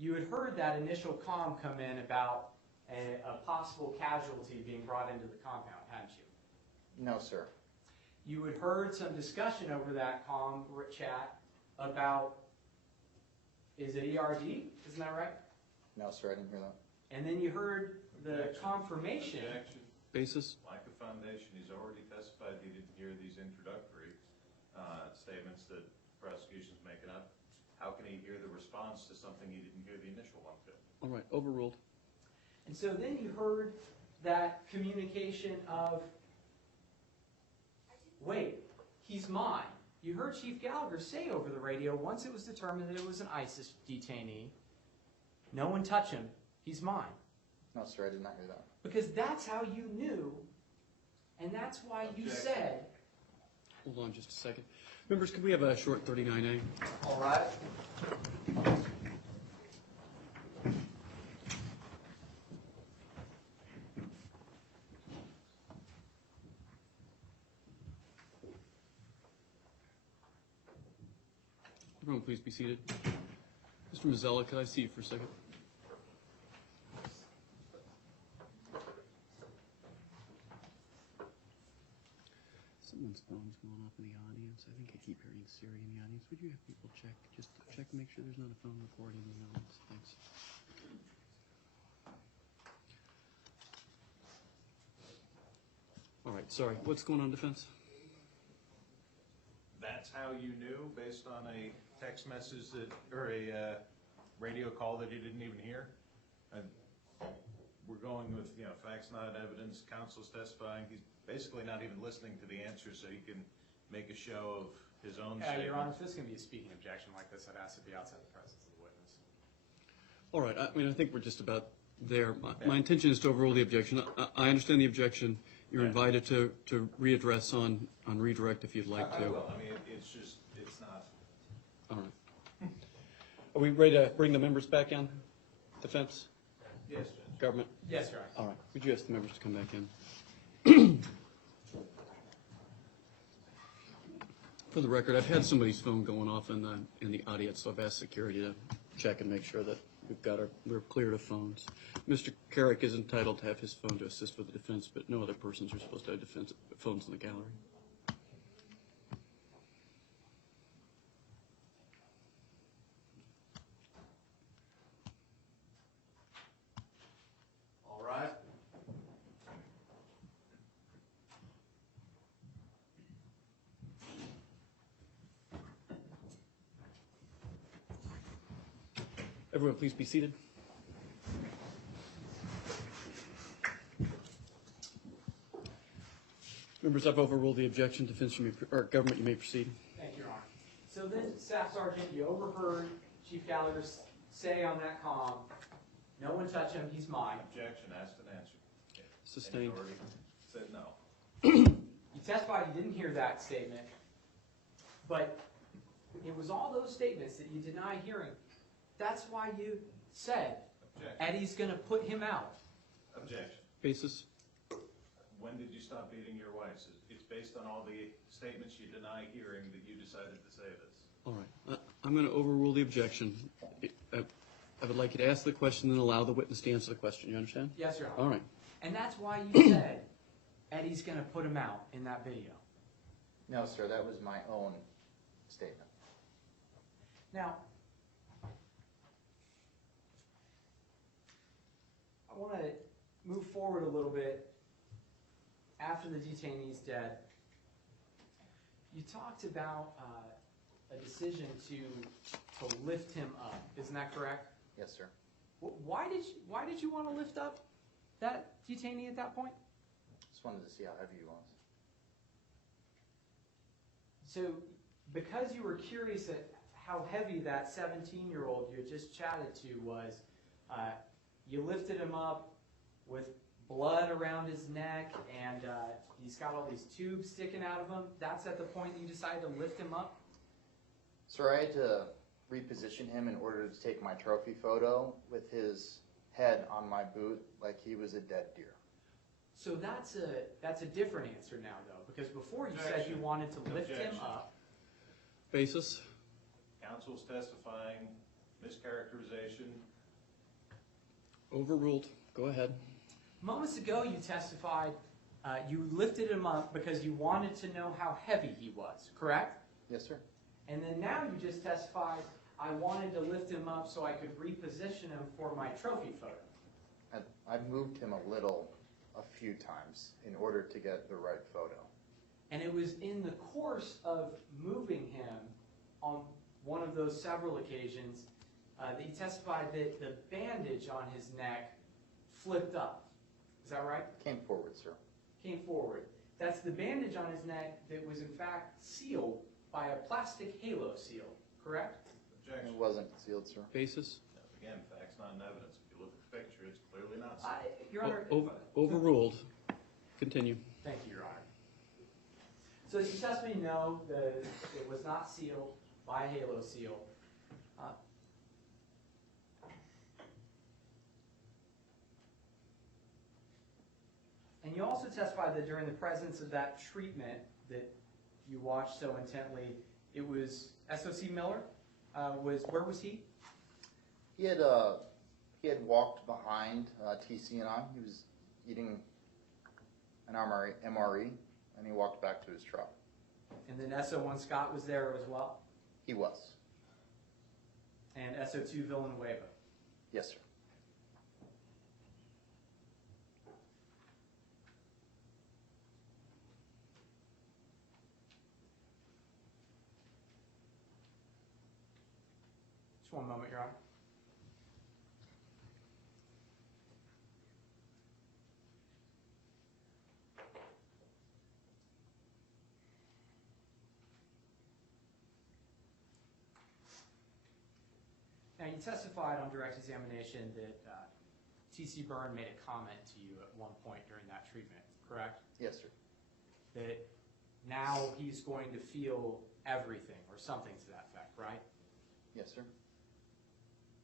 you had heard that initial comm come in about a possible casualty being brought into the compound, hadn't you? No, sir. You had heard some discussion over that comm chat about, is it ERD? Isn't that right? No, sir, I didn't hear that. And then you heard the confirmation. Objection. Basis? Micah Foundation, he's already testified he didn't hear these introductory statements that prosecution's making up. How can he hear the response to something he didn't hear the initial one to? All right, overruled. And so then you heard that communication of, wait, he's mine. You heard Chief Gallagher say over the radio, once it was determined that it was an ISIS detainee, no one touch him, he's mine. No, sir, I did not hear that. Because that's how you knew, and that's why you Objection. said, Hold on just a second. Members, could we have a short 39A? all right. Everyone, please be seated. Mr. Mazzella, could I see you for a second? Someone's phone's going off in the audience. I think I keep hearing Siri in the audience. Would you have people check, just check and make sure there's not a phone recording in the audience? Thanks. All right, sorry. What's going on, defense? That's how you knew, based on a text message that, or a radio call that he didn't even hear? And we're going with, facts not evidence, counsel's testifying. He's basically not even listening to the answer so he can make a show of his own Your Honor, statement. if this is going to be a speaking objection like this, I'd ask it be outside the presence of the witness. All right, I mean, I think we're just about there. My intention is to overrule the objection. I understand the objection. You're invited to readdress on redirect if you'd like I to. will. I mean, it's just, it's not. All right. Are we ready to bring the members back in? Defense? Yes, Judge. Government? Yes, Your Honor. All right. Would you ask the members to come back in? For the record, I've had somebody's phone going off in the audience, so I've asked security to check and make sure that we're clear of phones. Mr. Carrick is entitled to have his phone to assist with the defense, but no other persons are supposed to have phones in the gallery. All right. Everyone, please be seated. Members, I've overruled the objection. Defense, or government, you may proceed. Thank you, Your Honor. So then, Staff Sergeant, you overheard Chief Gallagher say on that comm, no one touch him, he's mine. Objection, asked and answered. Sustained. And you already said no. You testified you didn't hear that statement, but it was all those statements that you deny hearing. That's why you said Objection. Eddie's going to put him out. Objection. Basis? When did you stop beating your wife? It's based on all the statements you deny hearing that you decided to say this. All right. I'm going to overrule the objection. I would like you to ask the question and allow the witness to answer the question. You understand? Yes, Your Honor. All right. And that's why you said Eddie's going to put him out in that video. No, sir, that was my own statement. Now, I want to move forward a little bit after the detainee's dead. You talked about a decision to lift him up. Isn't that correct? Yes, sir. Why did you want to lift up that detainee at that point? Just wanted to see how heavy he was. So, because you were curious at how heavy that 17-year-old you had just chatted to was, you lifted him up with blood around his neck, and he's got all these tubes sticking out of him. That's at the point that you decided to lift him up? Sir, I had to reposition him in order to take my trophy photo with his head on my boot like he was a dead deer. So that's a different answer now, though, because before you said you wanted to lift him up. Basis? Counsel's testifying, mischaracterization. Overruled. Go ahead. Moments ago, you testified you lifted him up because you wanted to know how heavy he was, correct? Yes, sir. And then now you just testified, I wanted to lift him up so I could reposition him for my trophy photo. I moved him a few times in order to get the right photo. And it was in the course of moving him on one of those several occasions that he testified that the bandage on his neck flipped up. Is that right? Came forward, sir. Came forward. That's the bandage on his neck that was in fact sealed by a plastic halo seal, correct? Objection. It wasn't sealed, sir. Basis? Again, facts, not in evidence. If you look at the picture, it's clearly not so. Your Honor. Overruled. Continue. Thank you, Your Honor. So as you testimony know, it was not sealed by a halo seal. And you also testified that during the presence of that treatment that you watched so intently, it was SOC Miller. Where was he? He had walked behind TC and I. He was eating an MRE, and he walked back to his truck. And then SO1 Scott was there as well? He was. And SO2 Villanueva? Yes, sir. Just one moment, Your Honor. Now, Now, you testified on direct examination that T.C. Byrne made a comment to you at one point during that treatment, correct? Yes, sir. That now he's going to feel everything or something to that effect, right? Yes, sir.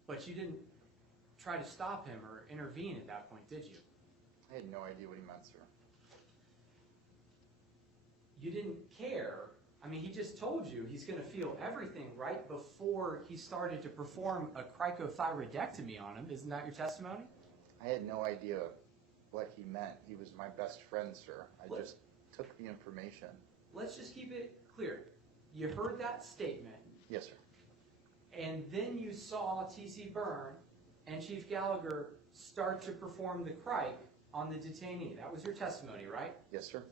But you didn't try to stop him or intervene at that point, did you? I had no idea what he meant, sir. You didn't care. I mean, he just told you he's going to feel everything right before he started to perform a cricothyroidectomy on him. Isn't that your testimony? I had no idea what he meant. He was my best friend, sir. I just took the information. Let's just keep it clear. You heard that statement, Yes, sir. and then you saw T.C. Byrne and Chief Gallagher start to perform the cric on the detainee. That was your testimony, right? Yes, sir.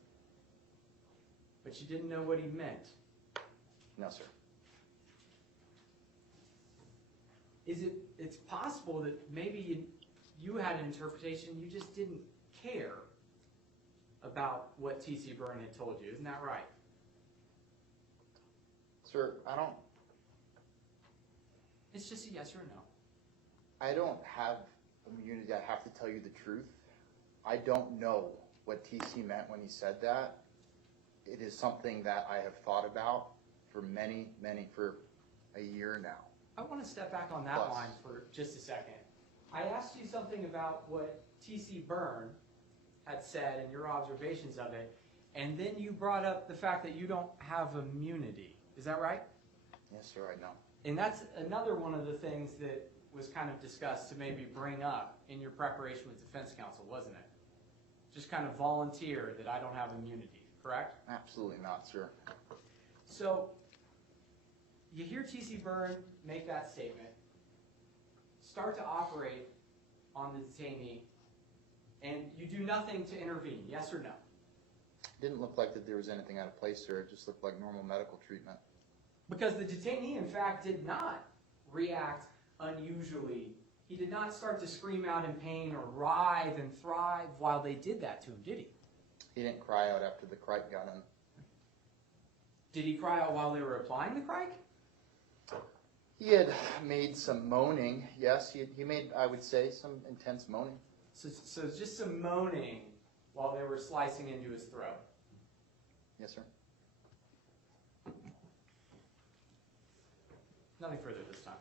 But you didn't know what he meant. No, sir. It's possible that maybe you had an interpretation, you just didn't care about what T.C. Byrne had told you. Isn't that right? Sir, It's just a yes or a no. I don't have immunity. I have to tell you the truth. I don't know what TC meant when he said that. It is something that I have thought about for for a year now. I want to step back on that Plus. line for just a second. I asked you something about what T.C. Byrne had said and your observations of it, and then you brought up the fact that you don't have immunity. Is that right? Yes, sir, I know. And that's another one of the things that was kind of discussed to maybe bring up in your preparation with defense counsel, wasn't it? Just kind of volunteer that I don't have immunity, correct? Absolutely not, sir. So you hear T.C. Byrne make that statement, start to operate on the detainee, and you do nothing to intervene, yes or no? Didn't look like that there was anything out of place, sir. It just looked like normal medical treatment. Because the detainee, in fact, did not react unusually. He did not start to scream out in pain or writhe and thrive while they did that to him, did he? He didn't cry out after the cric got in. Did he cry out while they were applying the cric? He had made some moaning. Yes, he made, I would say, some intense moaning. So just some moaning while they were slicing into his throat. Yes, sir. Nothing further this time.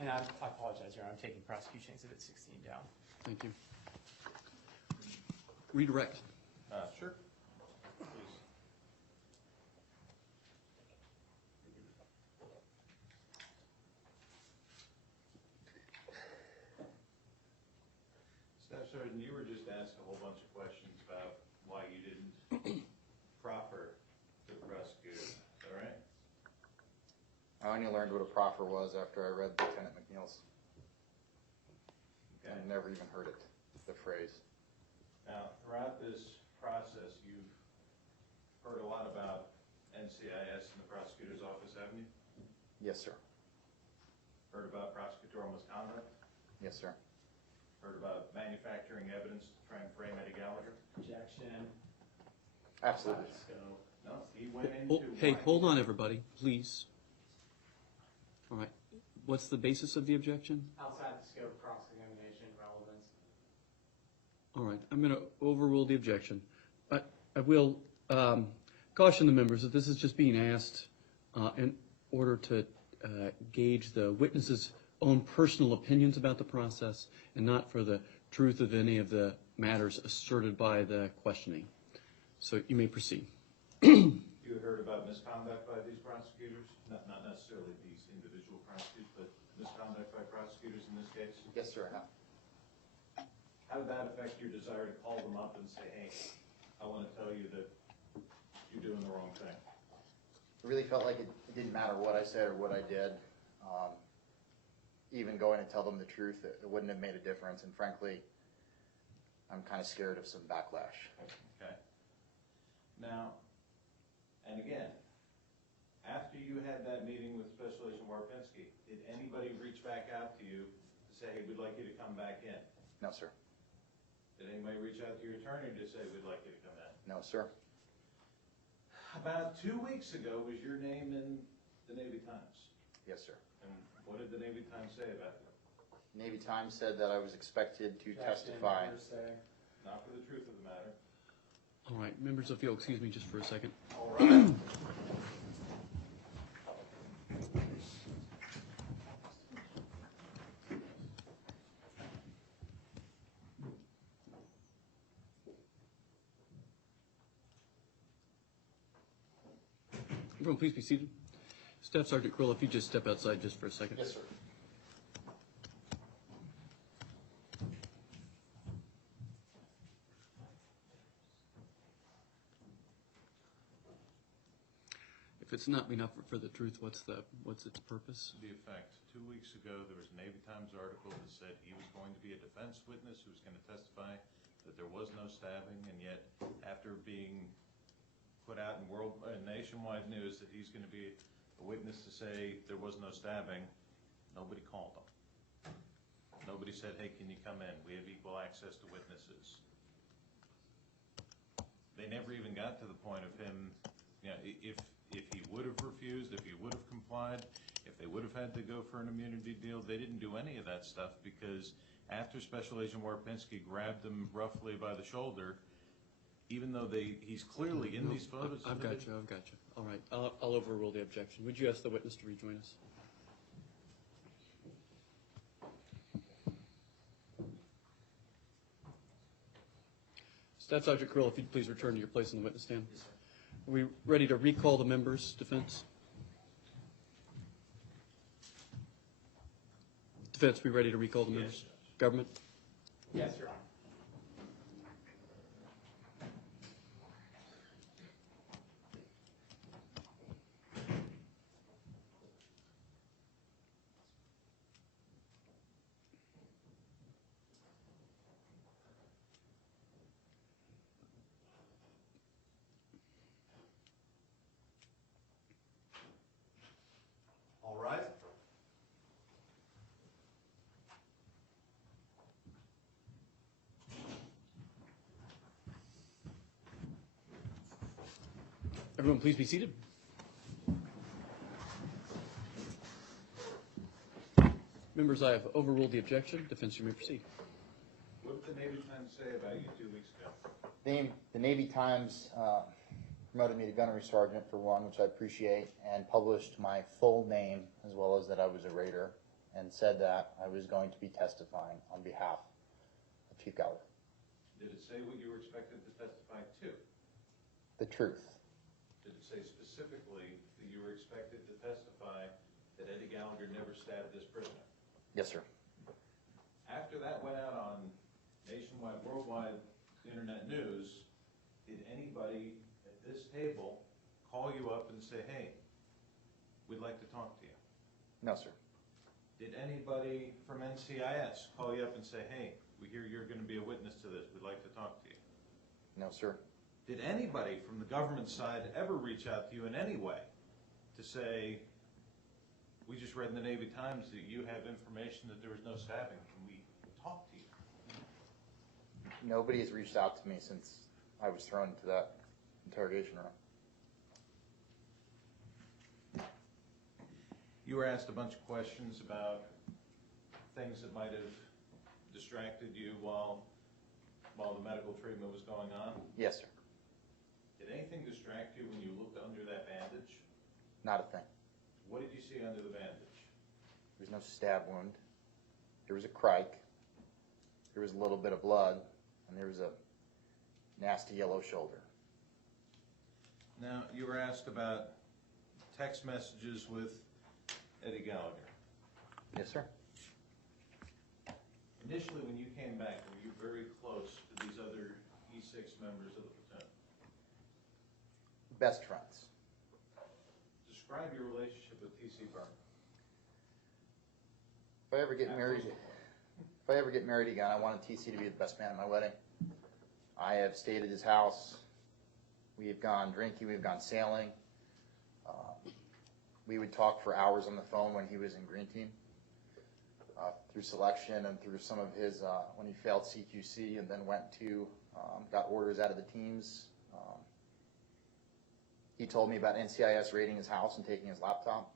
And I apologize, Your Honor. I'm taking prosecution exhibit 16 down. Thank you. Redirect. Sure. Please. Staff Sergeant, you were just asked a whole bunch of questions about why you didn't proffer to the prosecutor. Is that right? I only learned what a proffer was after I read Lieutenant McNeil's. Okay. I never even heard it, the phrase. Now, throughout this process, you've heard a lot about NCIS in the prosecutor's office, haven't you? Yes, sir. Heard about prosecutorial misconduct? Yes, sir. Heard about manufacturing evidence to try and frame Eddie Gallagher? Objection. Absolutely. Let's go. No, he went into. Hey, why. hold on, everybody, please. All right. What's the basis of the objection? Outside the scope of cross-examination relevance. All right, I'm going to overrule the objection. I will caution the members that this is just being asked in order to gauge the witness's own personal opinions about the process and not for the truth of any of the matters asserted by the questioning. So you may proceed. You heard about misconduct by these prosecutors? Not necessarily these individual prosecutors, but misconduct by prosecutors in this case? Yes, sir, I have. How did that affect your desire to call them up and say, hey, I want to tell you that you're doing the wrong thing? It really felt like it didn't matter what I said or what I did. Even going to tell them the truth, it wouldn't have made a difference. And frankly, I'm kind of scared of some backlash. Okay. Now, and again, after you had that meeting with Special Agent Warpinski, did anybody reach back out to you to say, hey, we'd like you to come back in? No, sir. Did anybody reach out to your attorney to say, we'd like you to come in? No, sir. About 2 weeks ago, was your name in the Navy Times. Yes, sir. And what did the Navy Times say about you? Navy Times said that I was expected to Objection, testify. hearsay. Not for the truth of the matter. All right, members, if you'll excuse me just for a second. All right. Everyone, please be seated. Staff Sergeant Kirylo, if you just step outside just for a second. Yes, sir. If it's not enough for the truth, what's its purpose? The effect, 2 weeks ago, there was a Navy Times article that said he was going to be a defense witness who was going to testify that there was no stabbing, and yet after being put out in nationwide news that he's going to be a witness to say there was no stabbing, nobody called him. Nobody said, hey, can you come in? We have equal access to witnesses. They never even got to the point of him, you know, if he would have refused, if he would have complied, if they would have had to go for an immunity deal, they didn't do any of that stuff because after Special Agent Warpinski grabbed him roughly by the shoulder, even though he's clearly in these photos. I've got you. All right, I'll overrule the objection. Would you ask the witness to rejoin us? Staff Sergeant Kirylo, if you'd please return to your place on the witness stand. Yes, sir. Are we ready to recall the members' defense? Defense, we ready to recall the Yes, members? Judge. Government? Yes, Your Honor. All right. Everyone, please be seated. Members, I have overruled the objection. Defense, you may proceed. What did the Navy Times say about you 2 weeks ago? The Navy Times promoted me to gunnery sergeant for one, which I appreciate, and published my full name as well as that I was a Raider, and said that I was going to be testifying on behalf of Chief Gallagher. Did it say what you were expected to testify to? The truth. Did it say specifically that you were expected to testify that Eddie Gallagher never stabbed this prisoner? Yes, sir. After that went out on nationwide, worldwide internet news, did anybody at this table call you up and say, hey, we'd like to talk to you? No, sir. Did anybody from NCIS call you up and say, hey, we hear you're going to be a witness to this, we'd like to talk to you? No, sir. Did anybody from the government side ever reach out to you in any way to say, we just read in the Navy Times that you have information that there was no stabbing, can we talk to you? Nobody has reached out to me since I was thrown into that interrogation room. You were asked a bunch of questions about things that might have distracted you while the medical treatment was going on. Yes, sir. Did anything distract you when you looked under that bandage? Not a thing. What did you see under the bandage? There was no stab wound. There was a crike. There was a little bit of blood, and there was a nasty yellow shoulder. Now, you were asked about text messages with Eddie Gallagher. Yes, sir. Initially, when you came back, were you very close to these other E6 members of the platoon? Best friends. Describe your relationship with T.C. Byrne. If I ever get married again, I wanted TC to be the best man at my wedding. I have stayed at his house. We have gone drinking. We've gone sailing. We would talk for hours on the phone when he was in Green Team, through selection and through some of his, when he failed CQC and then went to, got orders out of the teams. He told me about NCIS raiding his house and taking his laptop,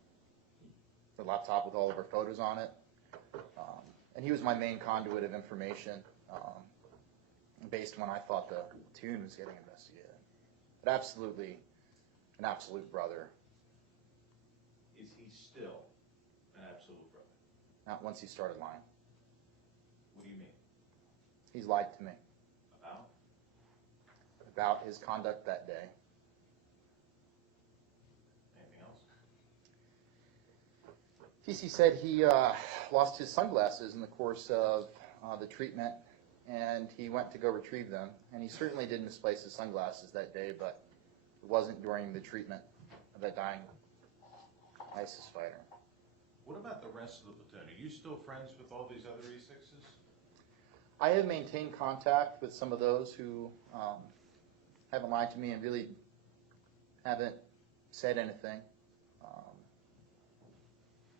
the laptop with all of our photos on it. And he was my main conduit of information based when I thought the tune was getting investigated. But absolutely, an absolute brother. Is he still an absolute brother? Not once he started lying. What do you mean? He's lied to me About? about his conduct that day. Anything else? TC said he lost his sunglasses in the course of the treatment, and he went to go retrieve them. And he certainly did misplace his sunglasses that day, but it wasn't during the treatment of that dying ISIS fighter. What about the rest of the platoon? Are you still friends with all these other E6s? I have maintained contact with some of those who haven't lied to me and really haven't said anything.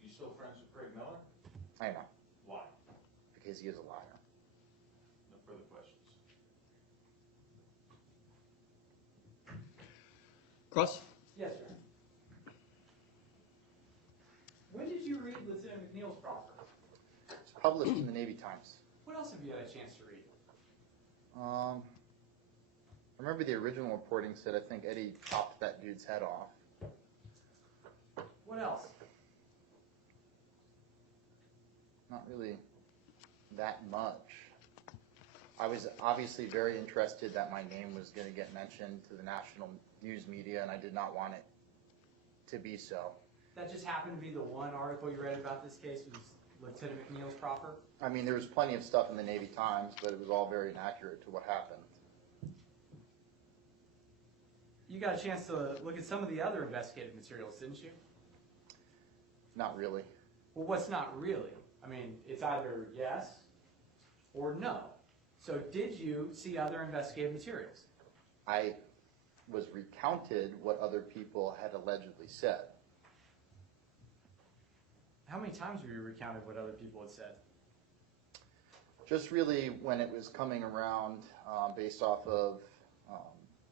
You still friends with Craig Miller? I know, Why? because he is a liar. No further questions. Cross? Yes, sir. When did you read Lieutenant McNeil's proffer? It's published in the Navy Times. What else have you had a chance to read? I remember the original reporting said I think Eddie chopped that dude's head off. What else? Not really that much. I was obviously very interested that my name was going to get mentioned to the national news media, and I did not want it to be so. That just happened to be the one article you read about this case was Lieutenant McNeil's proffer? I mean, there was plenty of stuff in the Navy Times, but it was all very inaccurate to what happened. You got a chance to look at some of the other investigative materials, didn't you? Not really. Well, what's not really? I mean, it's either yes or no. So did you see other investigative materials? I was recounted what other people had allegedly said. How many times were you recounted what other people had said? Just really when it was coming around based off of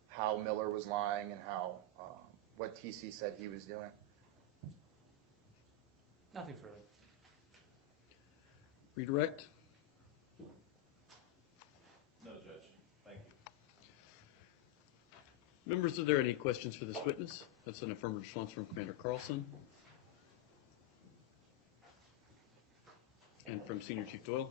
how Miller was lying and how what TC said he was doing. Nothing further. Redirect? No, Judge. Thank you. Members, are there any questions for this witness? That's an affirmative response from Commander Carlson. And from Senior Chief Doyle.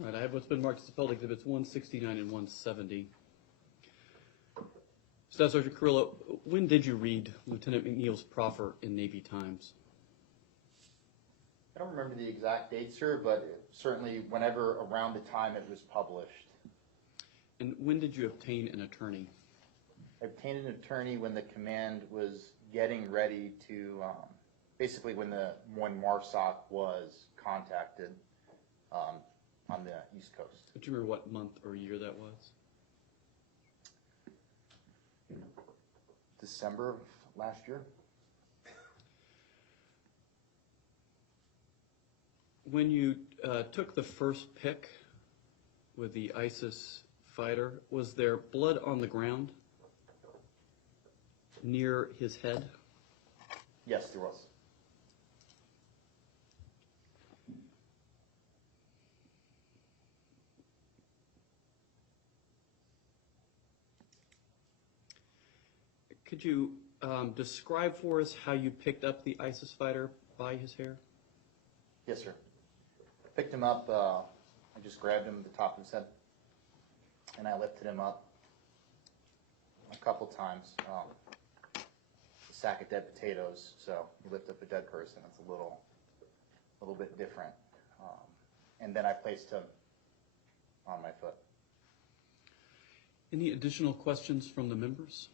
Right, I have what's been marked as appellate exhibits 169 and 170. Staff Sergeant Kirylo, when did you read Lieutenant McNeil's proffer in Navy Times? I don't remember the exact date, sir, but certainly whenever around the time it was published. And when did you obtain an attorney? I obtained an attorney when the command was getting ready to, basically when MARSOC was contacted on the East Coast. Do you remember what month or year that was? December of last year. When you took the first pick with the ISIS fighter, was there blood on the ground near his head? Yes, there was. Could you describe for us how you picked up the ISIS fighter by his hair? Yes, sir. I picked him up, I just grabbed him at the top of his head, and I lifted him up a couple times. A sack of dead potatoes, so you lift up a dead person, it's a little bit different. And then I placed him on my foot. Any additional questions from the members?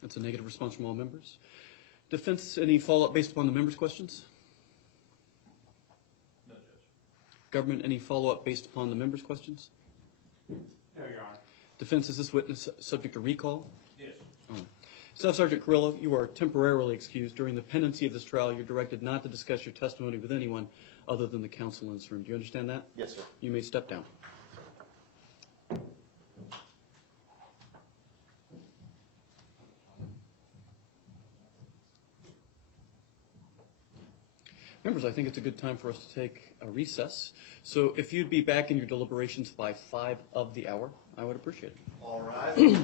That's a negative response from all members. Defense, any follow-up based upon the members' questions? No, Judge. Government, any follow-up based upon the members' questions? No, Your Honor. Defense, is this witness subject to recall? Yes. All right. Staff Sergeant Kirylo, you are temporarily excused. During the pendency of this trial, you're directed not to discuss your testimony with anyone other than the counsel in this room. Do you understand that? Yes, sir. You may step down. Members, I think it's a good time for us to take a recess. So if you'd be back in your deliberations by 5 of the hour, I would appreciate it. All right.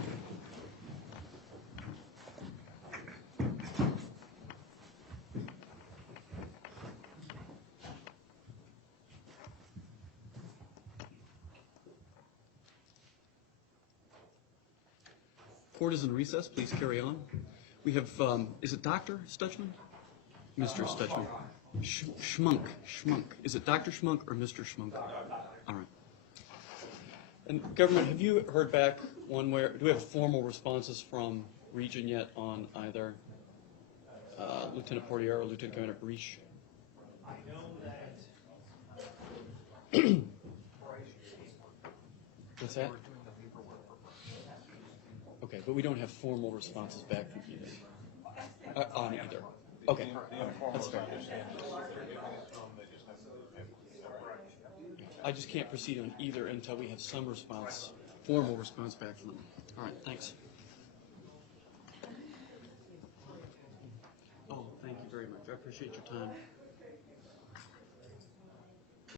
Court is in recess. Please carry on. We have, is it Dr. Stutchman? Mr. Stutchman. Schmunk. Is it Dr. Schmunk or Mr. Schmunk? All right. And government, have you heard back one way, do we have formal responses from Region yet on either Lieutenant Portier or Lieutenant Commander Barish? I know that What's that? Okay, but we don't have formal responses back from either. On either. Okay, that's fair. I just can't proceed on either until we have some response, formal response back from them. All right, thanks. Oh, thank you very much. I appreciate your time.